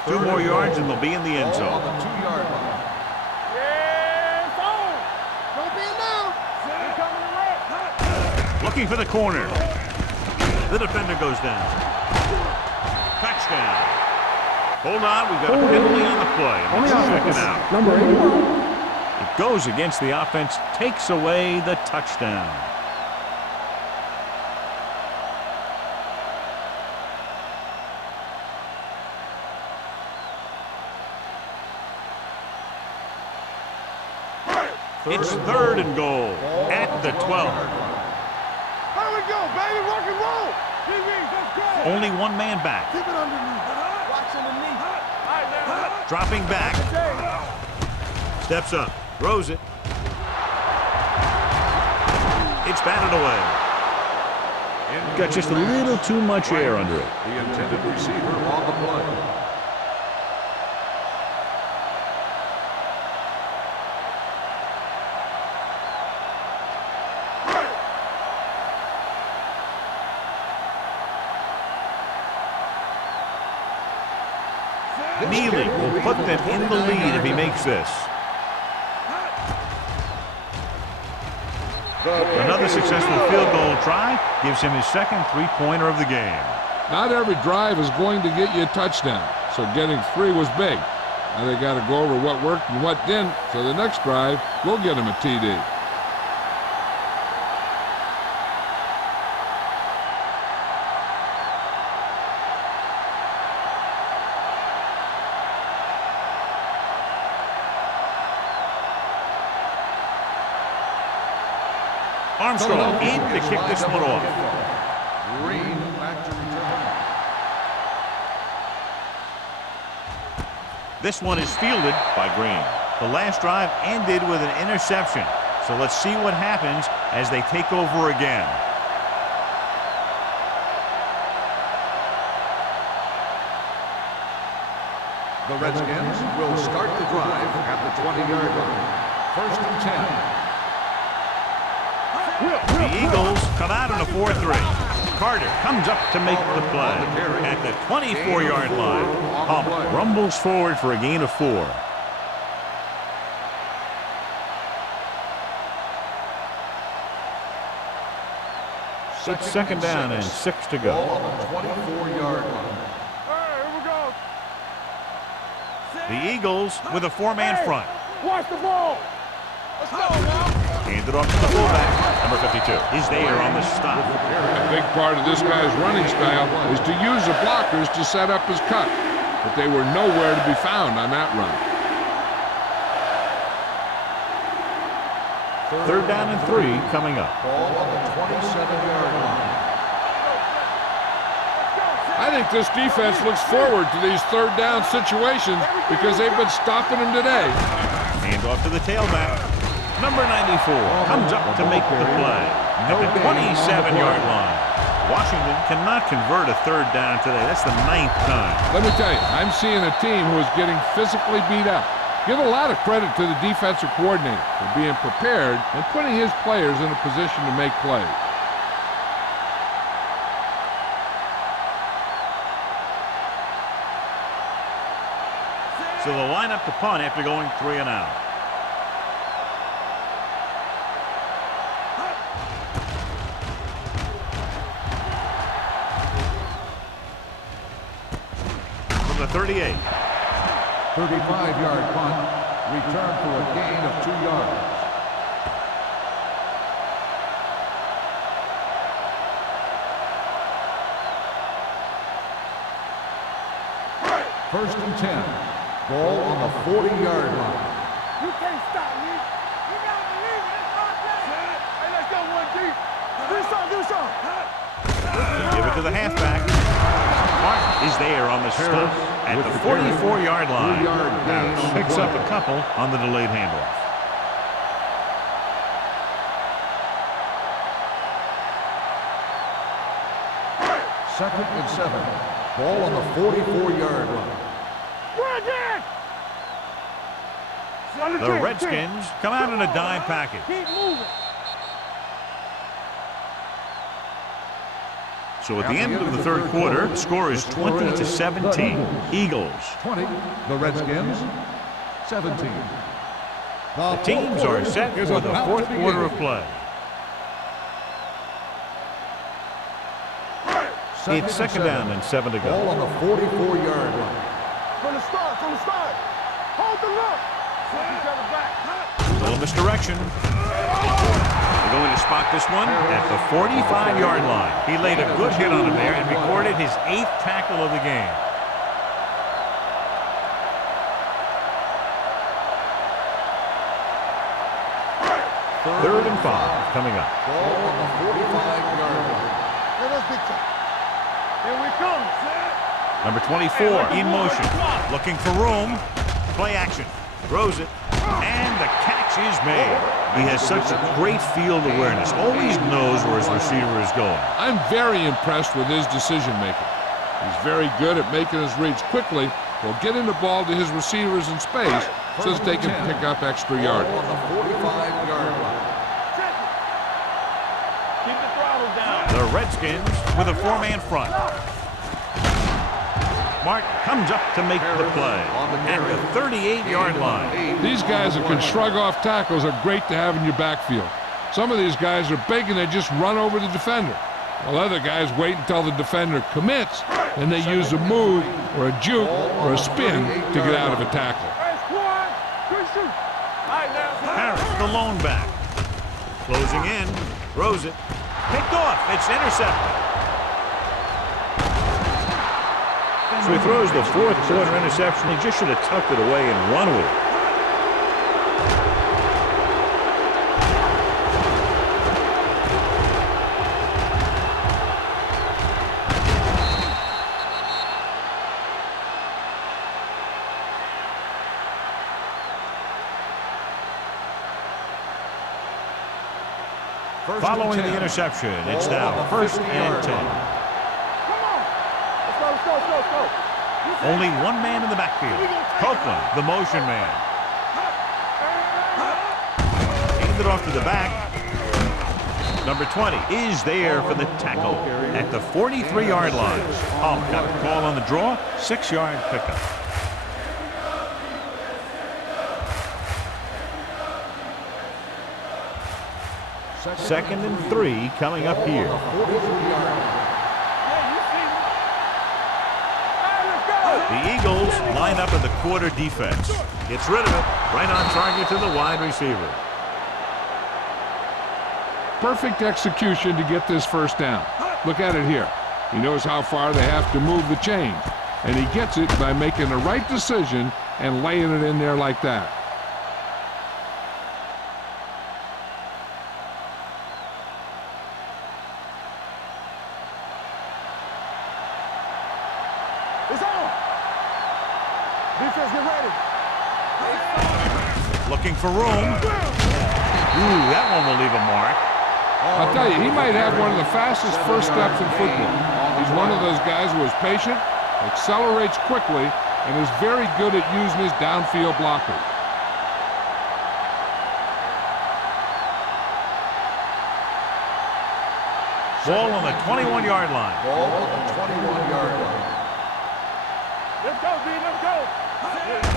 Two more yards and they'll be in the end Ball on zone. the 2-yard line. Yeah, it's on. Don't be now. Here coming the red. Looking for the corner. The defender goes down. Touchdown. Hold on, we've got a penalty on the play. Let's check it out. Number 8. It goes against the offense, takes away the touchdown. It's third and goal at the 12. Here we go, baby. Rock and roll. DBs, let's go. Only one man back. Keep it underneath. Watch underneath. All right, now. Dropping back. Steps up. Throws it. It's batted away. Got just a little too much air under it. The intended receiver on the play. Neely will put them in the lead if he makes this. Another successful field goal try gives him his second three-pointer of the game. Not every drive is going to get you a touchdown, so getting 3 was big. Now they got to go over what worked and what didn't, so the next drive will get him a TD. Armstrong in to kick this one off. Green back to return. This one is fielded by Green. The last drive ended with an interception. So let's see what happens as they take over again. The Redskins will start the drive at the 20-yard line. 1st and 10. The Eagles come out in a 4-3. Carter comes up to make the play at the 24-yard line. Hump rumbles forward for a gain of 4. It's 2nd down and 6 to go. On the 24-yard line. Hey, here we go. The Eagles with a 4-man front. Watch the ball. Let's go now. Handed off to the fullback. Number 52 is there on the stop. A big part of this guy's running style is to use the blockers to set up his cut, but they were nowhere to be found on that run. 3rd down and 3 coming up. Ball on the 27-yard line. I think this defense looks forward to these 3rd down situations because they've been stopping them today. Hand off to the tailback. Number 94 comes up to make the play at the 27-yard line. Washington cannot convert a 3rd down today. That's the 9th time. Let me tell you, I'm seeing a team who is getting physically beat up. Give a lot of credit to the defensive coordinator for being prepared and putting his players in a position to make plays. So they'll line up to punt after going 3 and out. From the 38. 35-yard punt. Return for a gain of 2 yards. First and 10. Ball on the 40-yard line. You can't stop me. You gotta believe it. It's our day. Hey, let's go one deep. Do something. Give it to the halfback. Martin is there on the stop at the 44-yard line. Now picks up a couple on the delayed handoff. Second and 7. Ball on the 44-yard line. The Redskins come out in a dime package. Keep moving. So at the end of the 3rd quarter, the score is 20-17. Eagles. 20. The Redskins. 17. The teams are set for the 4th quarter of play. It's 2nd down and 7 to Ball go. on the 44-yard line. From the start. Hold the look. Put each other back. Little misdirection. They're going to spot this one at the 45-yard line. He laid a good hit on him there and recorded his 8th tackle of the game. Third and 5 coming up. Ball on the 45-yard line. Let us big time. Here we come. Number 24 in motion. Looking for room. Play action. Throws it. And the catch is made. He has such a great field awareness. Always knows where his receiver is going. I'm very impressed with his decision making. He's very good at making his reads quickly while getting the ball to his receivers in space so that they can pick up extra yardage. On the 45-yard line. Keep the throttle down. The Redskins with a 4-man front. Martin comes up to make the play at the 38-yard line. These guys that can shrug off tackles are great to have in your backfield. Some of these guys are big and they just run over the defender, while other guys wait until the defender commits and they use a move or a juke or a spin to get out of a tackle. Harris, the lone back. Closing in, throws it. Picked off, it's intercepted. So he throws the fourth quarter interception. He just should have tucked it away and run with it. Following the interception, it's now 1st and 10. Only one man in the backfield. Copeland, the motion man. Handed off to the back. Number 20 is there for the tackle at the 43-yard line. Palm got the call on the draw, 6-yard pickup. Second and 3 coming up here. The Eagles line up in the quarter defense. Gets rid of it. Right on target to the wide receiver. Perfect execution to get this first down. Look at it here. He knows how far they have to move the chain, and he gets it by making the right decision and laying it in there like that. Defense, get ready. Looking for room. Ooh, that one will leave a mark. I'll tell you, he might have one of the fastest first steps in football. He's one of those guys who is patient, accelerates quickly, and is very good at using his downfield blocker. Ball on the 21-yard line. Ball on the 21-yard line. Let's go, B, let's go.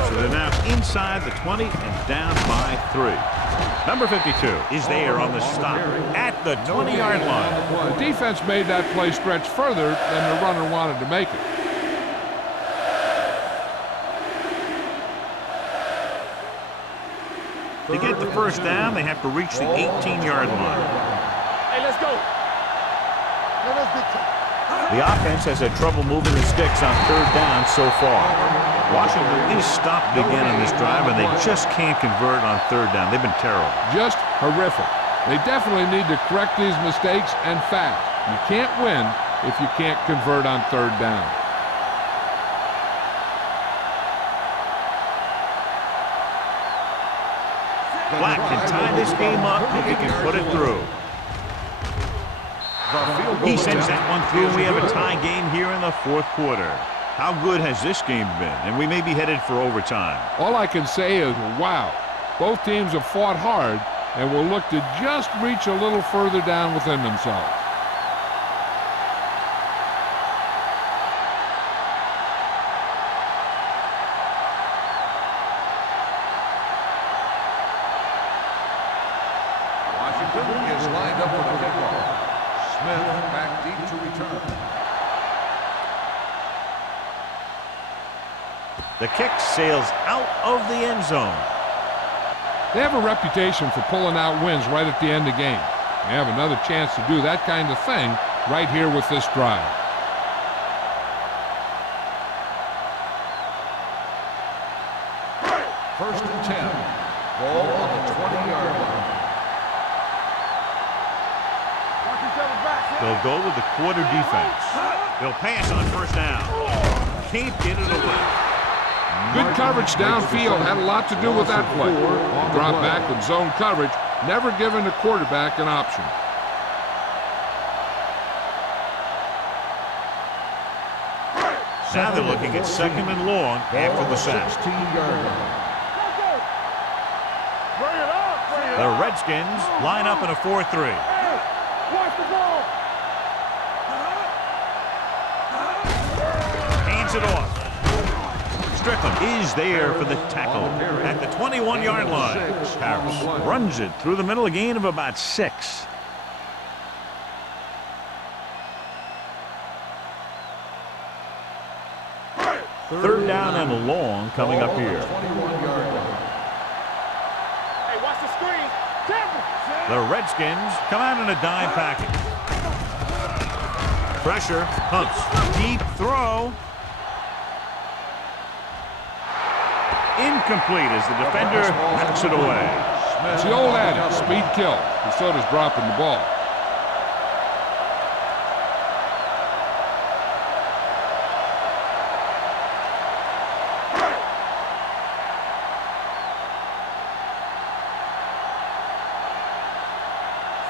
So they're now inside the 20 and down by 3. Number 52 is there on the stop at the 20-yard line. The defense made that play stretch further than the runner wanted to make it. To get the first down, they have to reach the 18-yard line. Hey, let's go. The offense has had trouble moving the sticks on 3rd down so far. Washington is stopped again on this drive, and they just can't convert on 3rd down. They've been terrible. Just horrific. They definitely need to correct these mistakes and fast. You can't win if you can't convert on 3rd down. Black can tie this game up if he can put it through. He sends that one through, and we have a tie game here in the 4th quarter. How good has this game been? And we may be headed for overtime. All I can say is, wow. Both teams have fought hard and will look to just reach a little further down within themselves. Washington is lined up for the kickoff. Smith back deep to return. The kick sails out of the end zone. They have a reputation for pulling out wins right at the end of the game. They have another chance to do that kind of thing right here with this drive. First and 10. Ball on the 20-yard line. They'll go with the quarter defense. They'll pass on 1st down. Can't get it away. Good coverage downfield had a lot to do with that play. Drop back with zone coverage, never giving the quarterback an option. Now they're looking at 2nd and long after the sack. 16-yard line. The Redskins line up in a 4-3. Watch the ball. Hands it off. Strickland is there for the tackle at the 21-yard line. Harris runs it through the middle, a gain of about 6. Third down and long coming up here. Hey, watch the screen. The Redskins come out in a dime package. Pressure, Hunts, deep throw. Incomplete as the defender knocks it away. It's the old adage, speed kills. And so does dropping the ball.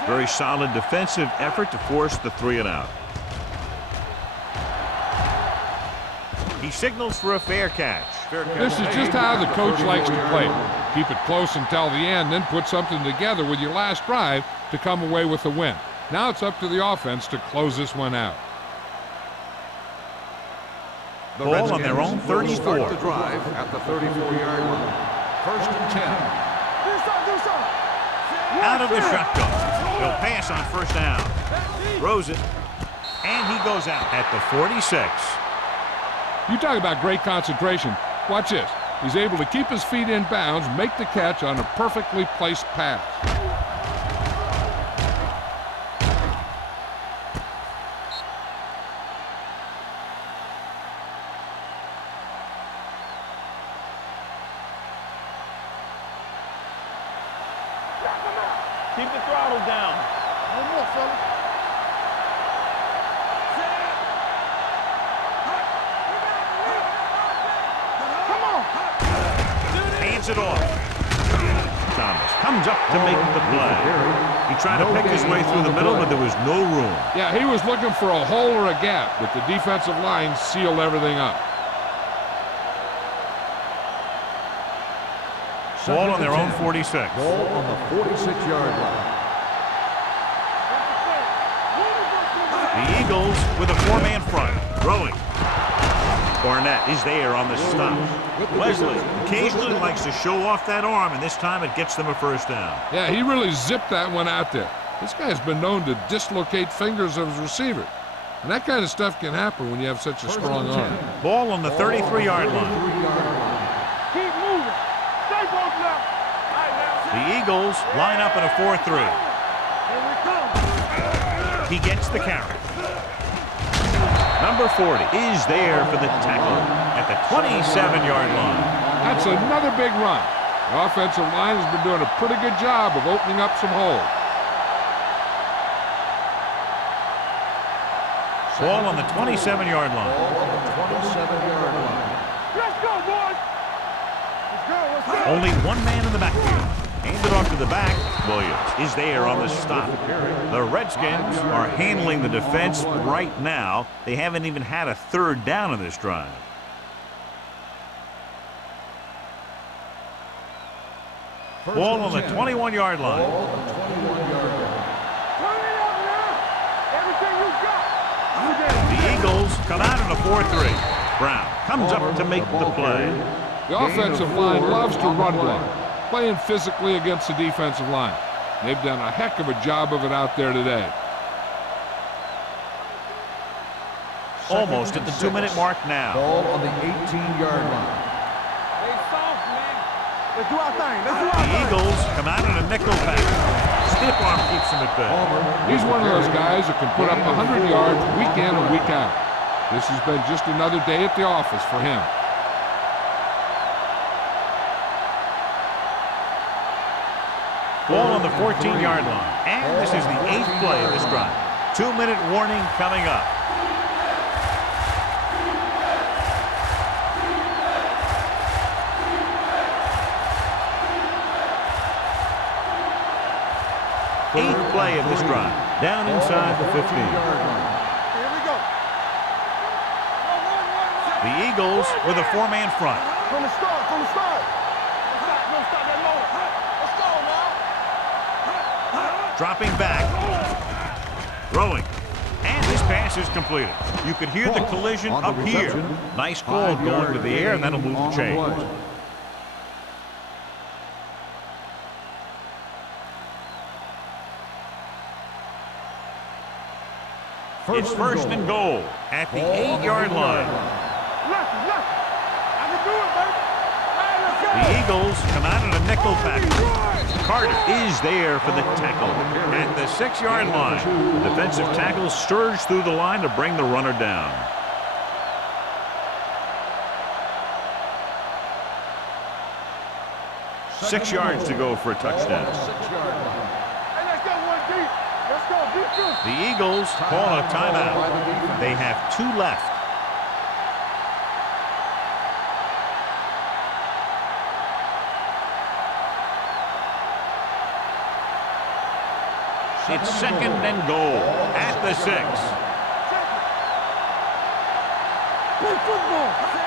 Very solid defensive effort to force the 3-and-out. He signals for a fair catch. This is just how the coach likes to play it. Keep it close until the end, then put something together with your last drive to come away with a win. Now it's up to the offense to close this one out. The Ball on their own 34. will start the drive at the 34-yard line. First and 10. Out of the shotgun. He'll pass on first down. Throws it. And he goes out at the 46. You talk about great concentration. Watch this. He's able to keep his feet in bounds, make the catch on a perfectly placed pass. Keep the throttle down. No more, fella. Come on. Hands it off. Thomas comes up to make the play. He tried to pick his way through the middle, but there was no room. Yeah, he was looking for a hole or a gap, but the defensive line sealed everything up. Ball on their own 46. Ball on the 46-yard line. The Eagles with a 4-man front. Throwing. Barnett is there on the stop. Leslie occasionally likes to show off that arm, and this time it gets them a first down. Yeah, he really zipped that one out there. This guy's been known to dislocate fingers of his receiver. And that kind of stuff can happen when you have such a strong arm. Ball on the 33-yard line. Keep moving. Stay both left. The Eagles line up in a 4-3. Here we come. He gets the carry. Number 40 is there for the tackle at the 27-yard line. That's another big run. The offensive line has been doing a pretty good job of opening up some holes. Ball on the 27-yard line. Ball on the 27-yard line. Let's go, boys. Let's go. Let's go. Only one man in the backfield. Handed off to the back. Williams is there on the stop. The Redskins are handling the defense right now. They haven't even had a third down in this drive. Ball on the 21-yard line. Ball on the 21-yard line. Turn it up now. Everything you got. The Eagles come out in a 4-3. Brown comes up to make the play. The offensive line loves to run block, playing physically against the defensive line. They've done a heck of a job of it out there today. Almost at the 2-minute mark now. Ball on the 18-yard line. Hey, soft, man. Let's do our thing. Let's do our The thing. Eagles come out in a nickel pack. Stiff arm keeps him at bay. He's one of those guys that can put up 100 yards week in and week out. This has been just another day at the office for him. Ball on the 14-yard line. And this is the 8th play of this drive. 2-minute warning coming up. Eighth play of this drive. Down inside the 15. Here we go. The Eagles with a 4-man front. From the start. From the start. Don't stop that motor. Let's go, man. Dropping back. Throwing. And this pass is completed. You could hear the collision On the up here. reception, Nice call going to the air, and that'll move the on the chain. play. It's first and goal at the 8-yard line. I can do it, baby. Hey, let's go. The Eagles come out in a nickel package. Carter is there for the tackle at the 6-yard line. The defensive tackle surged through the line to bring the runner down. Six yards to go for a touchdown. 6-yard line. Hey, let's go one deep. Let's go deep. The Eagles call a timeout. They have 2 left. It's second and goal at the 6.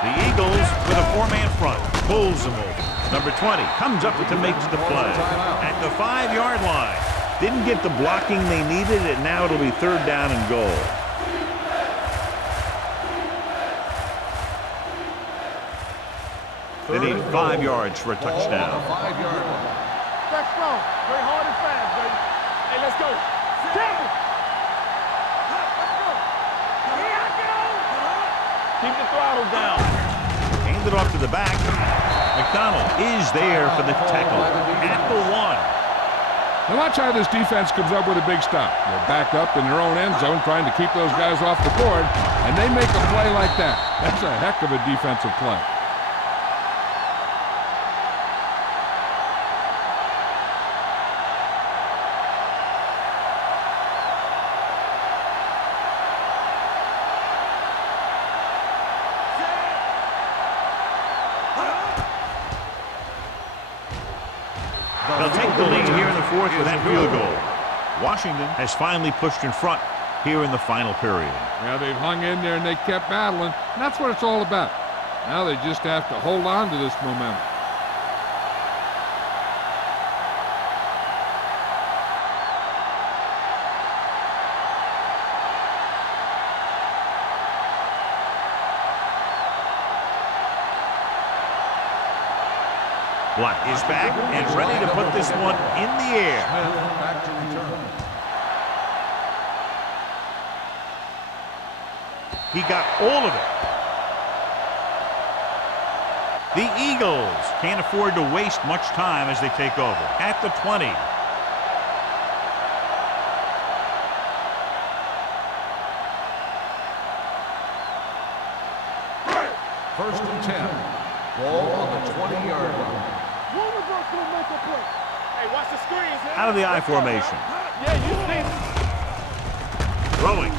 The Eagles with a 4-man front. Pulls them over. Number 20 comes up to make the play. At the 5-yard line. Didn't get the blocking they needed, and now it'll be third down and goal. They need 5 yards for a touchdown. 5-yard line. That's strong. Very hard and fast, baby. Hey, let's go. Keep the throttle down. Hand it off to the back. McDonald is there for the tackle at the 1. Now watch how this defense comes up with a big stop. They're backed up in their own end zone trying to keep those guys off the board, and they make a play like that. That's a heck of a defensive play. They'll take the lead here in the 4th with that field goal. Washington has finally pushed in front here in the final period. Yeah, they've hung in there and they kept battling. And that's what it's all about. Now they just have to hold on to this momentum. Black is back and ready to put this one in the air. Smith back to return. He got all of it. The Eagles can't afford to waste much time as they take over. At the 20. First and 10. Ball on the 20-yard line. One of us will make a play. Hey, watch the screens. Out of the I formation. Yeah, you see. Throwing.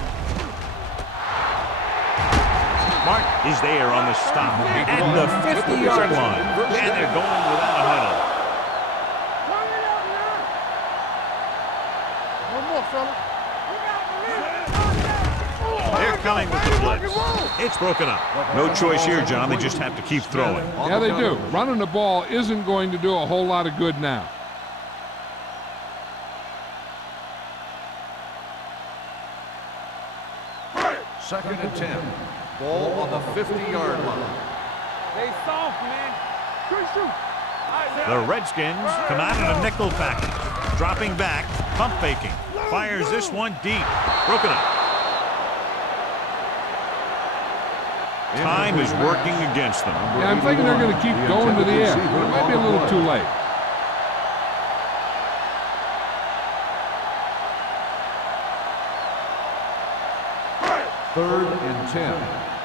Martin is there on the stop at the 50-yard line. And they're going without a huddle. One more, fella. They're coming with the blitz. It's broken up. No choice here, John. They just have to keep throwing. Yeah, they do. Running the ball isn't going to do a whole lot of good now. Second and 10. Ball on the 50-yard line. They soft, man. Good shoot. The Redskins come out in a nickel package. Dropping back, pump faking. Fires this one deep. Broken up. Time is working against them. Yeah, I'm thinking they're going to keep going to the air, but it might be a little too late. Third and 10.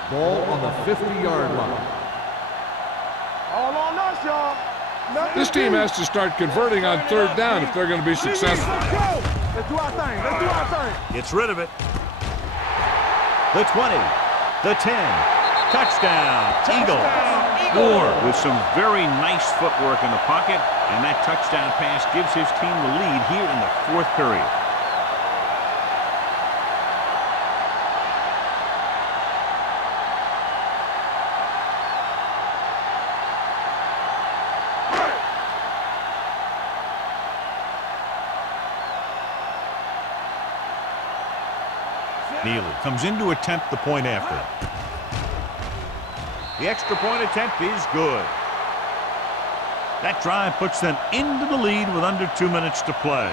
Ball on the 50-yard line. All on us, y'all. This team has to start converting on third down if they're going to be successful. Let's do our thing. Let's do our thing. Gets rid of it. The 20. The 10. Touchdown, Eagles. Moore with some very nice footwork in the pocket, and that touchdown pass gives his team the lead here in the 4th period. Neely comes in to attempt the point after. The extra point attempt is good. That drive puts them into the lead with under 2 minutes to play.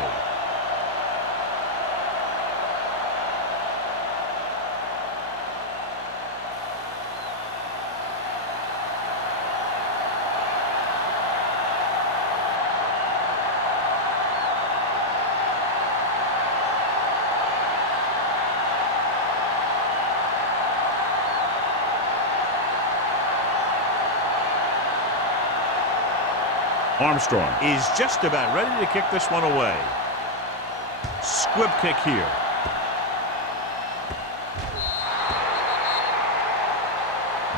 Armstrong is just about ready to kick this one away. Squib kick here.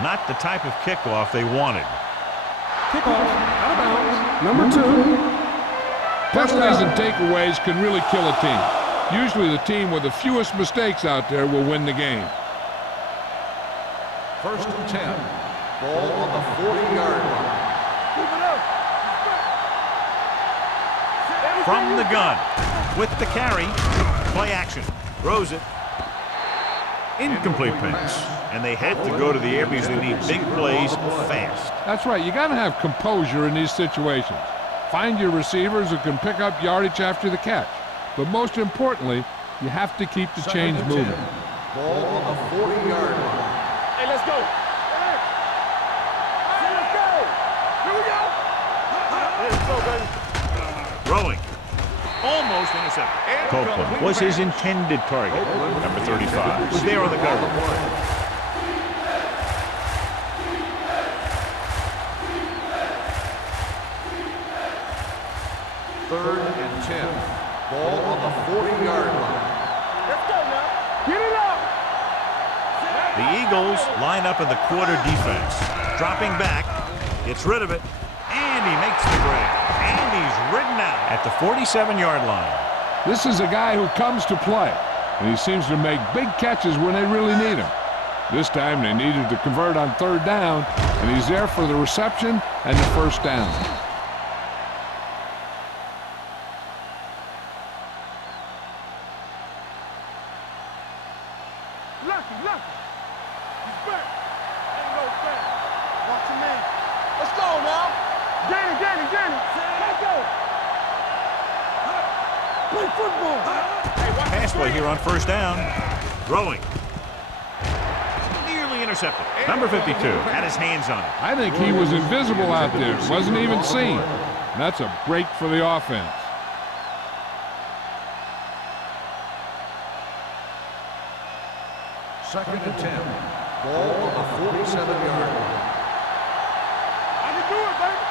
Not the type of kickoff they wanted. Kickoff, out of bounds, number 2. Penalties and takeaways can really kill a team. Usually the team with the fewest mistakes out there will win the game. First and 10. Ball on the 40-yard line. Keep it up. From the gun, with the carry, play action, throws it. Incomplete pass. And they have to go to the air because they need big plays fast. That's right. You got to have composure in these situations. Find your receivers who can pick up yardage after the catch. But most importantly, you have to keep the chains moving. Ball on the 40-yard line. Hey, let's go. Hey, let's go. Here we go. Let's go, baby. Throwing. Almost intercepted. Copeland was his intended target. Number 35 was there on the cover. Third and 10. Ball on the 40-yard line. Let's go now. Get it up. The Eagles line up in the quarter defense. Dropping back, gets rid of it, and he makes the grab. And he's ridden out at the 47-yard line. This is a guy who comes to play, and he seems to make big catches when they really need him. This time they needed to convert on third down, and he's there for the reception and the first down. Lucky. He's back. Ain't no back. Watch your man. Let's go now. Get it. Let's go. Play football. Pass play here on first down. Throwing. Nearly intercepted. Number 52 had his hands on it. I think he was invisible out there. Wasn't even seen. And that's a break for the offense. Second and 10. Ball on the 47-yard line. I can do it, baby.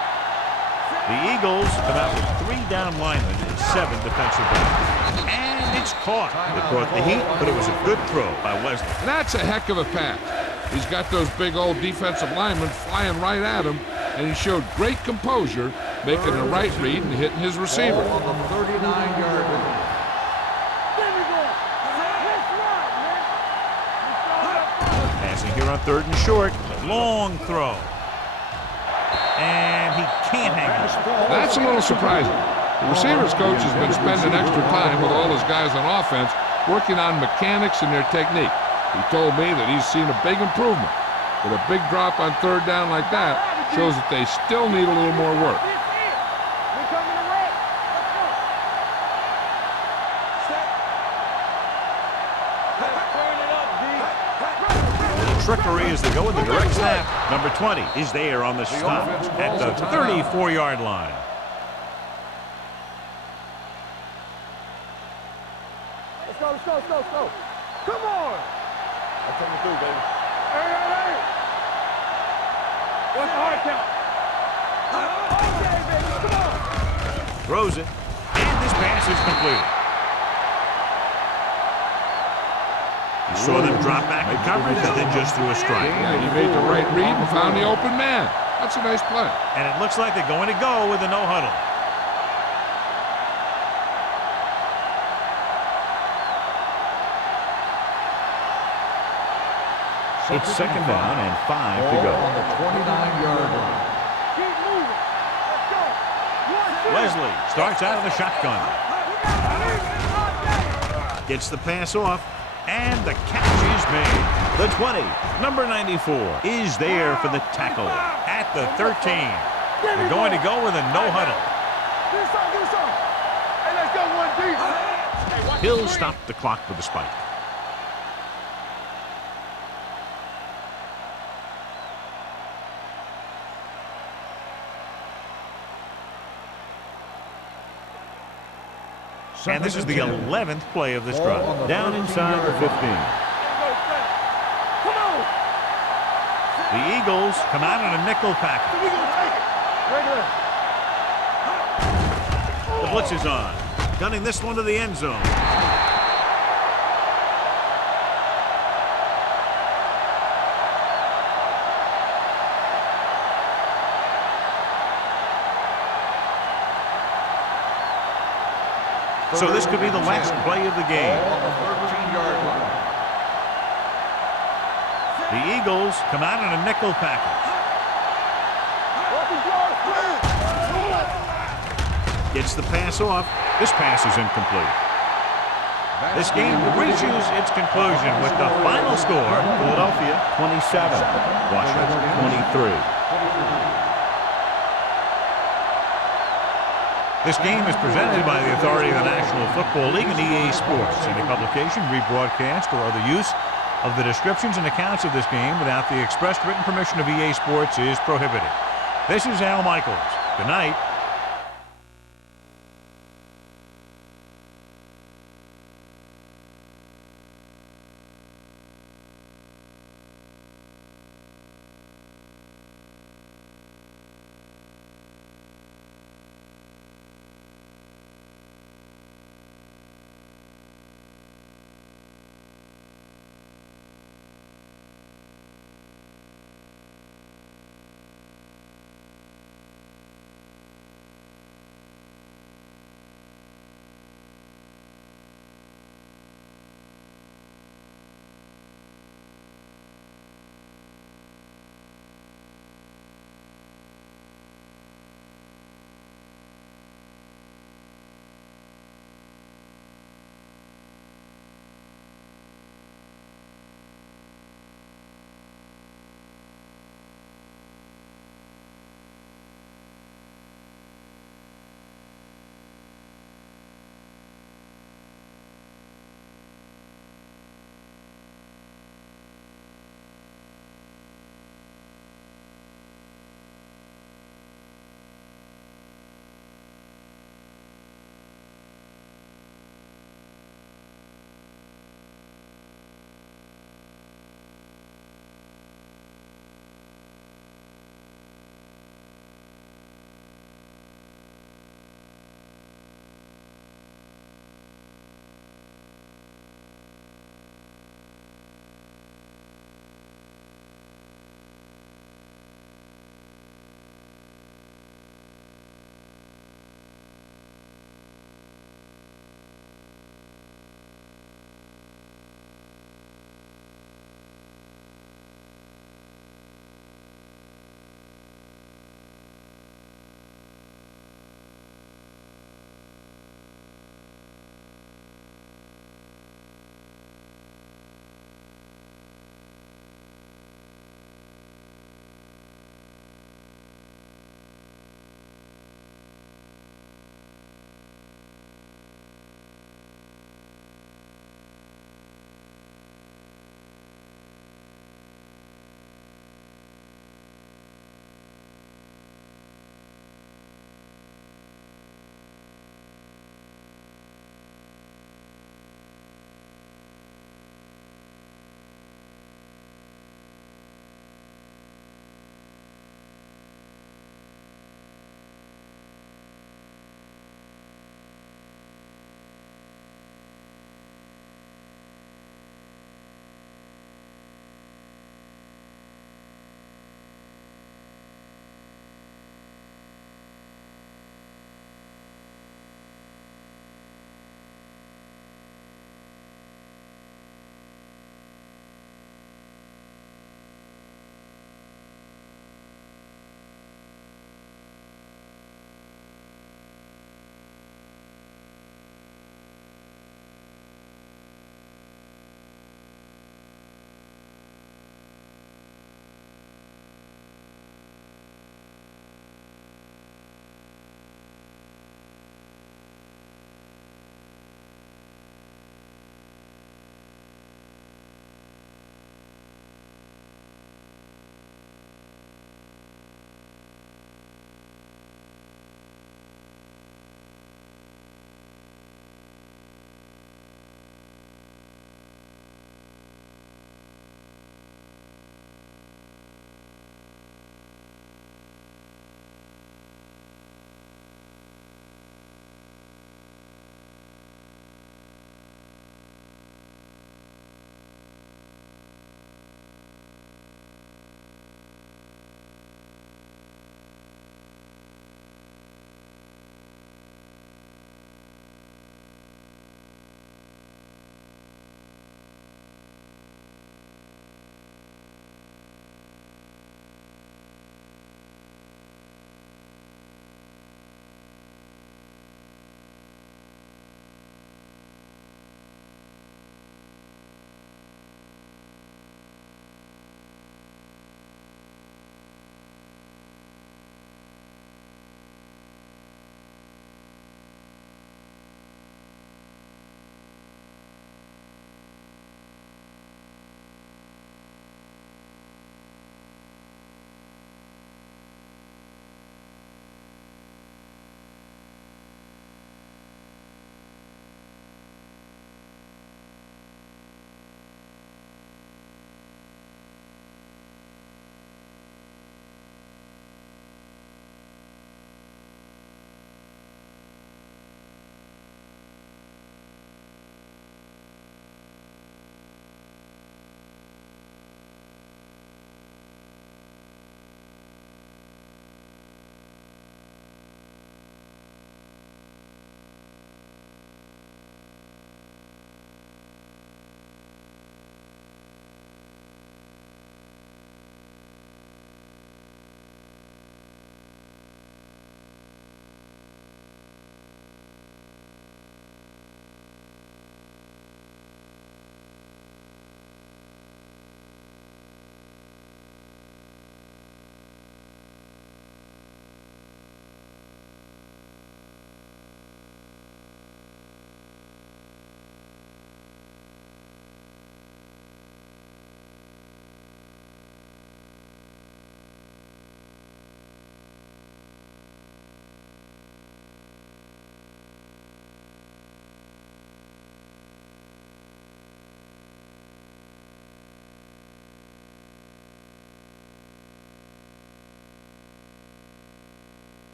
The Eagles come out with 3 down linemen and 7 defensive backs. And it's caught. It brought the heat, but it was a good throw by Wesley. That's a heck of a pass. He's got those big old defensive linemen flying right at him, and he showed great composure, making the right read and hitting his receiver. Ball on the 39-yard line. There we go. That's right, man. Passing here on third and short. Long throw. And he can't hang on. That's a little surprising. The receivers coach has been spending extra time with all his guys on offense working on mechanics and their technique. He told me that he's seen a big improvement. But a big drop on third down like that shows that they still need a little more work. We're coming to wreck. Let's go. Turn it up, D. Trickery as they go with the direct snap. Number 20 is there on the stop at the 34-yard line. Let's go. Come on. That's coming through, baby. Hey. What's the hard count? Okay, baby, come on. Throws it. And this pass is completed. He saw them drop back in coverage and then just threw a strike. Yeah, he made the right read and found the open man. That's a nice play. And it looks like they're going to go with a no huddle. It's second down and 5 to Ball go. on the 29-yard line. Keep moving. Let's go. Wesley starts out of the shotgun. Gets the pass off. And the catch is made. The 20, number 94, is there for the tackle at the 13. They're going to go with a no huddle. Get some. Hey, let's go one deep. Hey, watch He'll the screen. stop the clock with a spike. And this is the 11th play of this drive. Down inside the 15. Come on. The Eagles come out in a nickel package. We gonna take it. Regular. The blitz is on. Gunning this one to the end zone. So this could be the last play of the game. On the 13-yard line. The Eagles come out in a nickel package. Gets the pass off. This pass is incomplete. This game reaches its conclusion with the final score, Philadelphia 27, Washington 23. This game is presented by the authority of the National Football League and EA Sports. Any publication, rebroadcast, or other use of the descriptions and accounts of this game without the expressed written permission of EA Sports is prohibited. This is Al Michaels. Good night.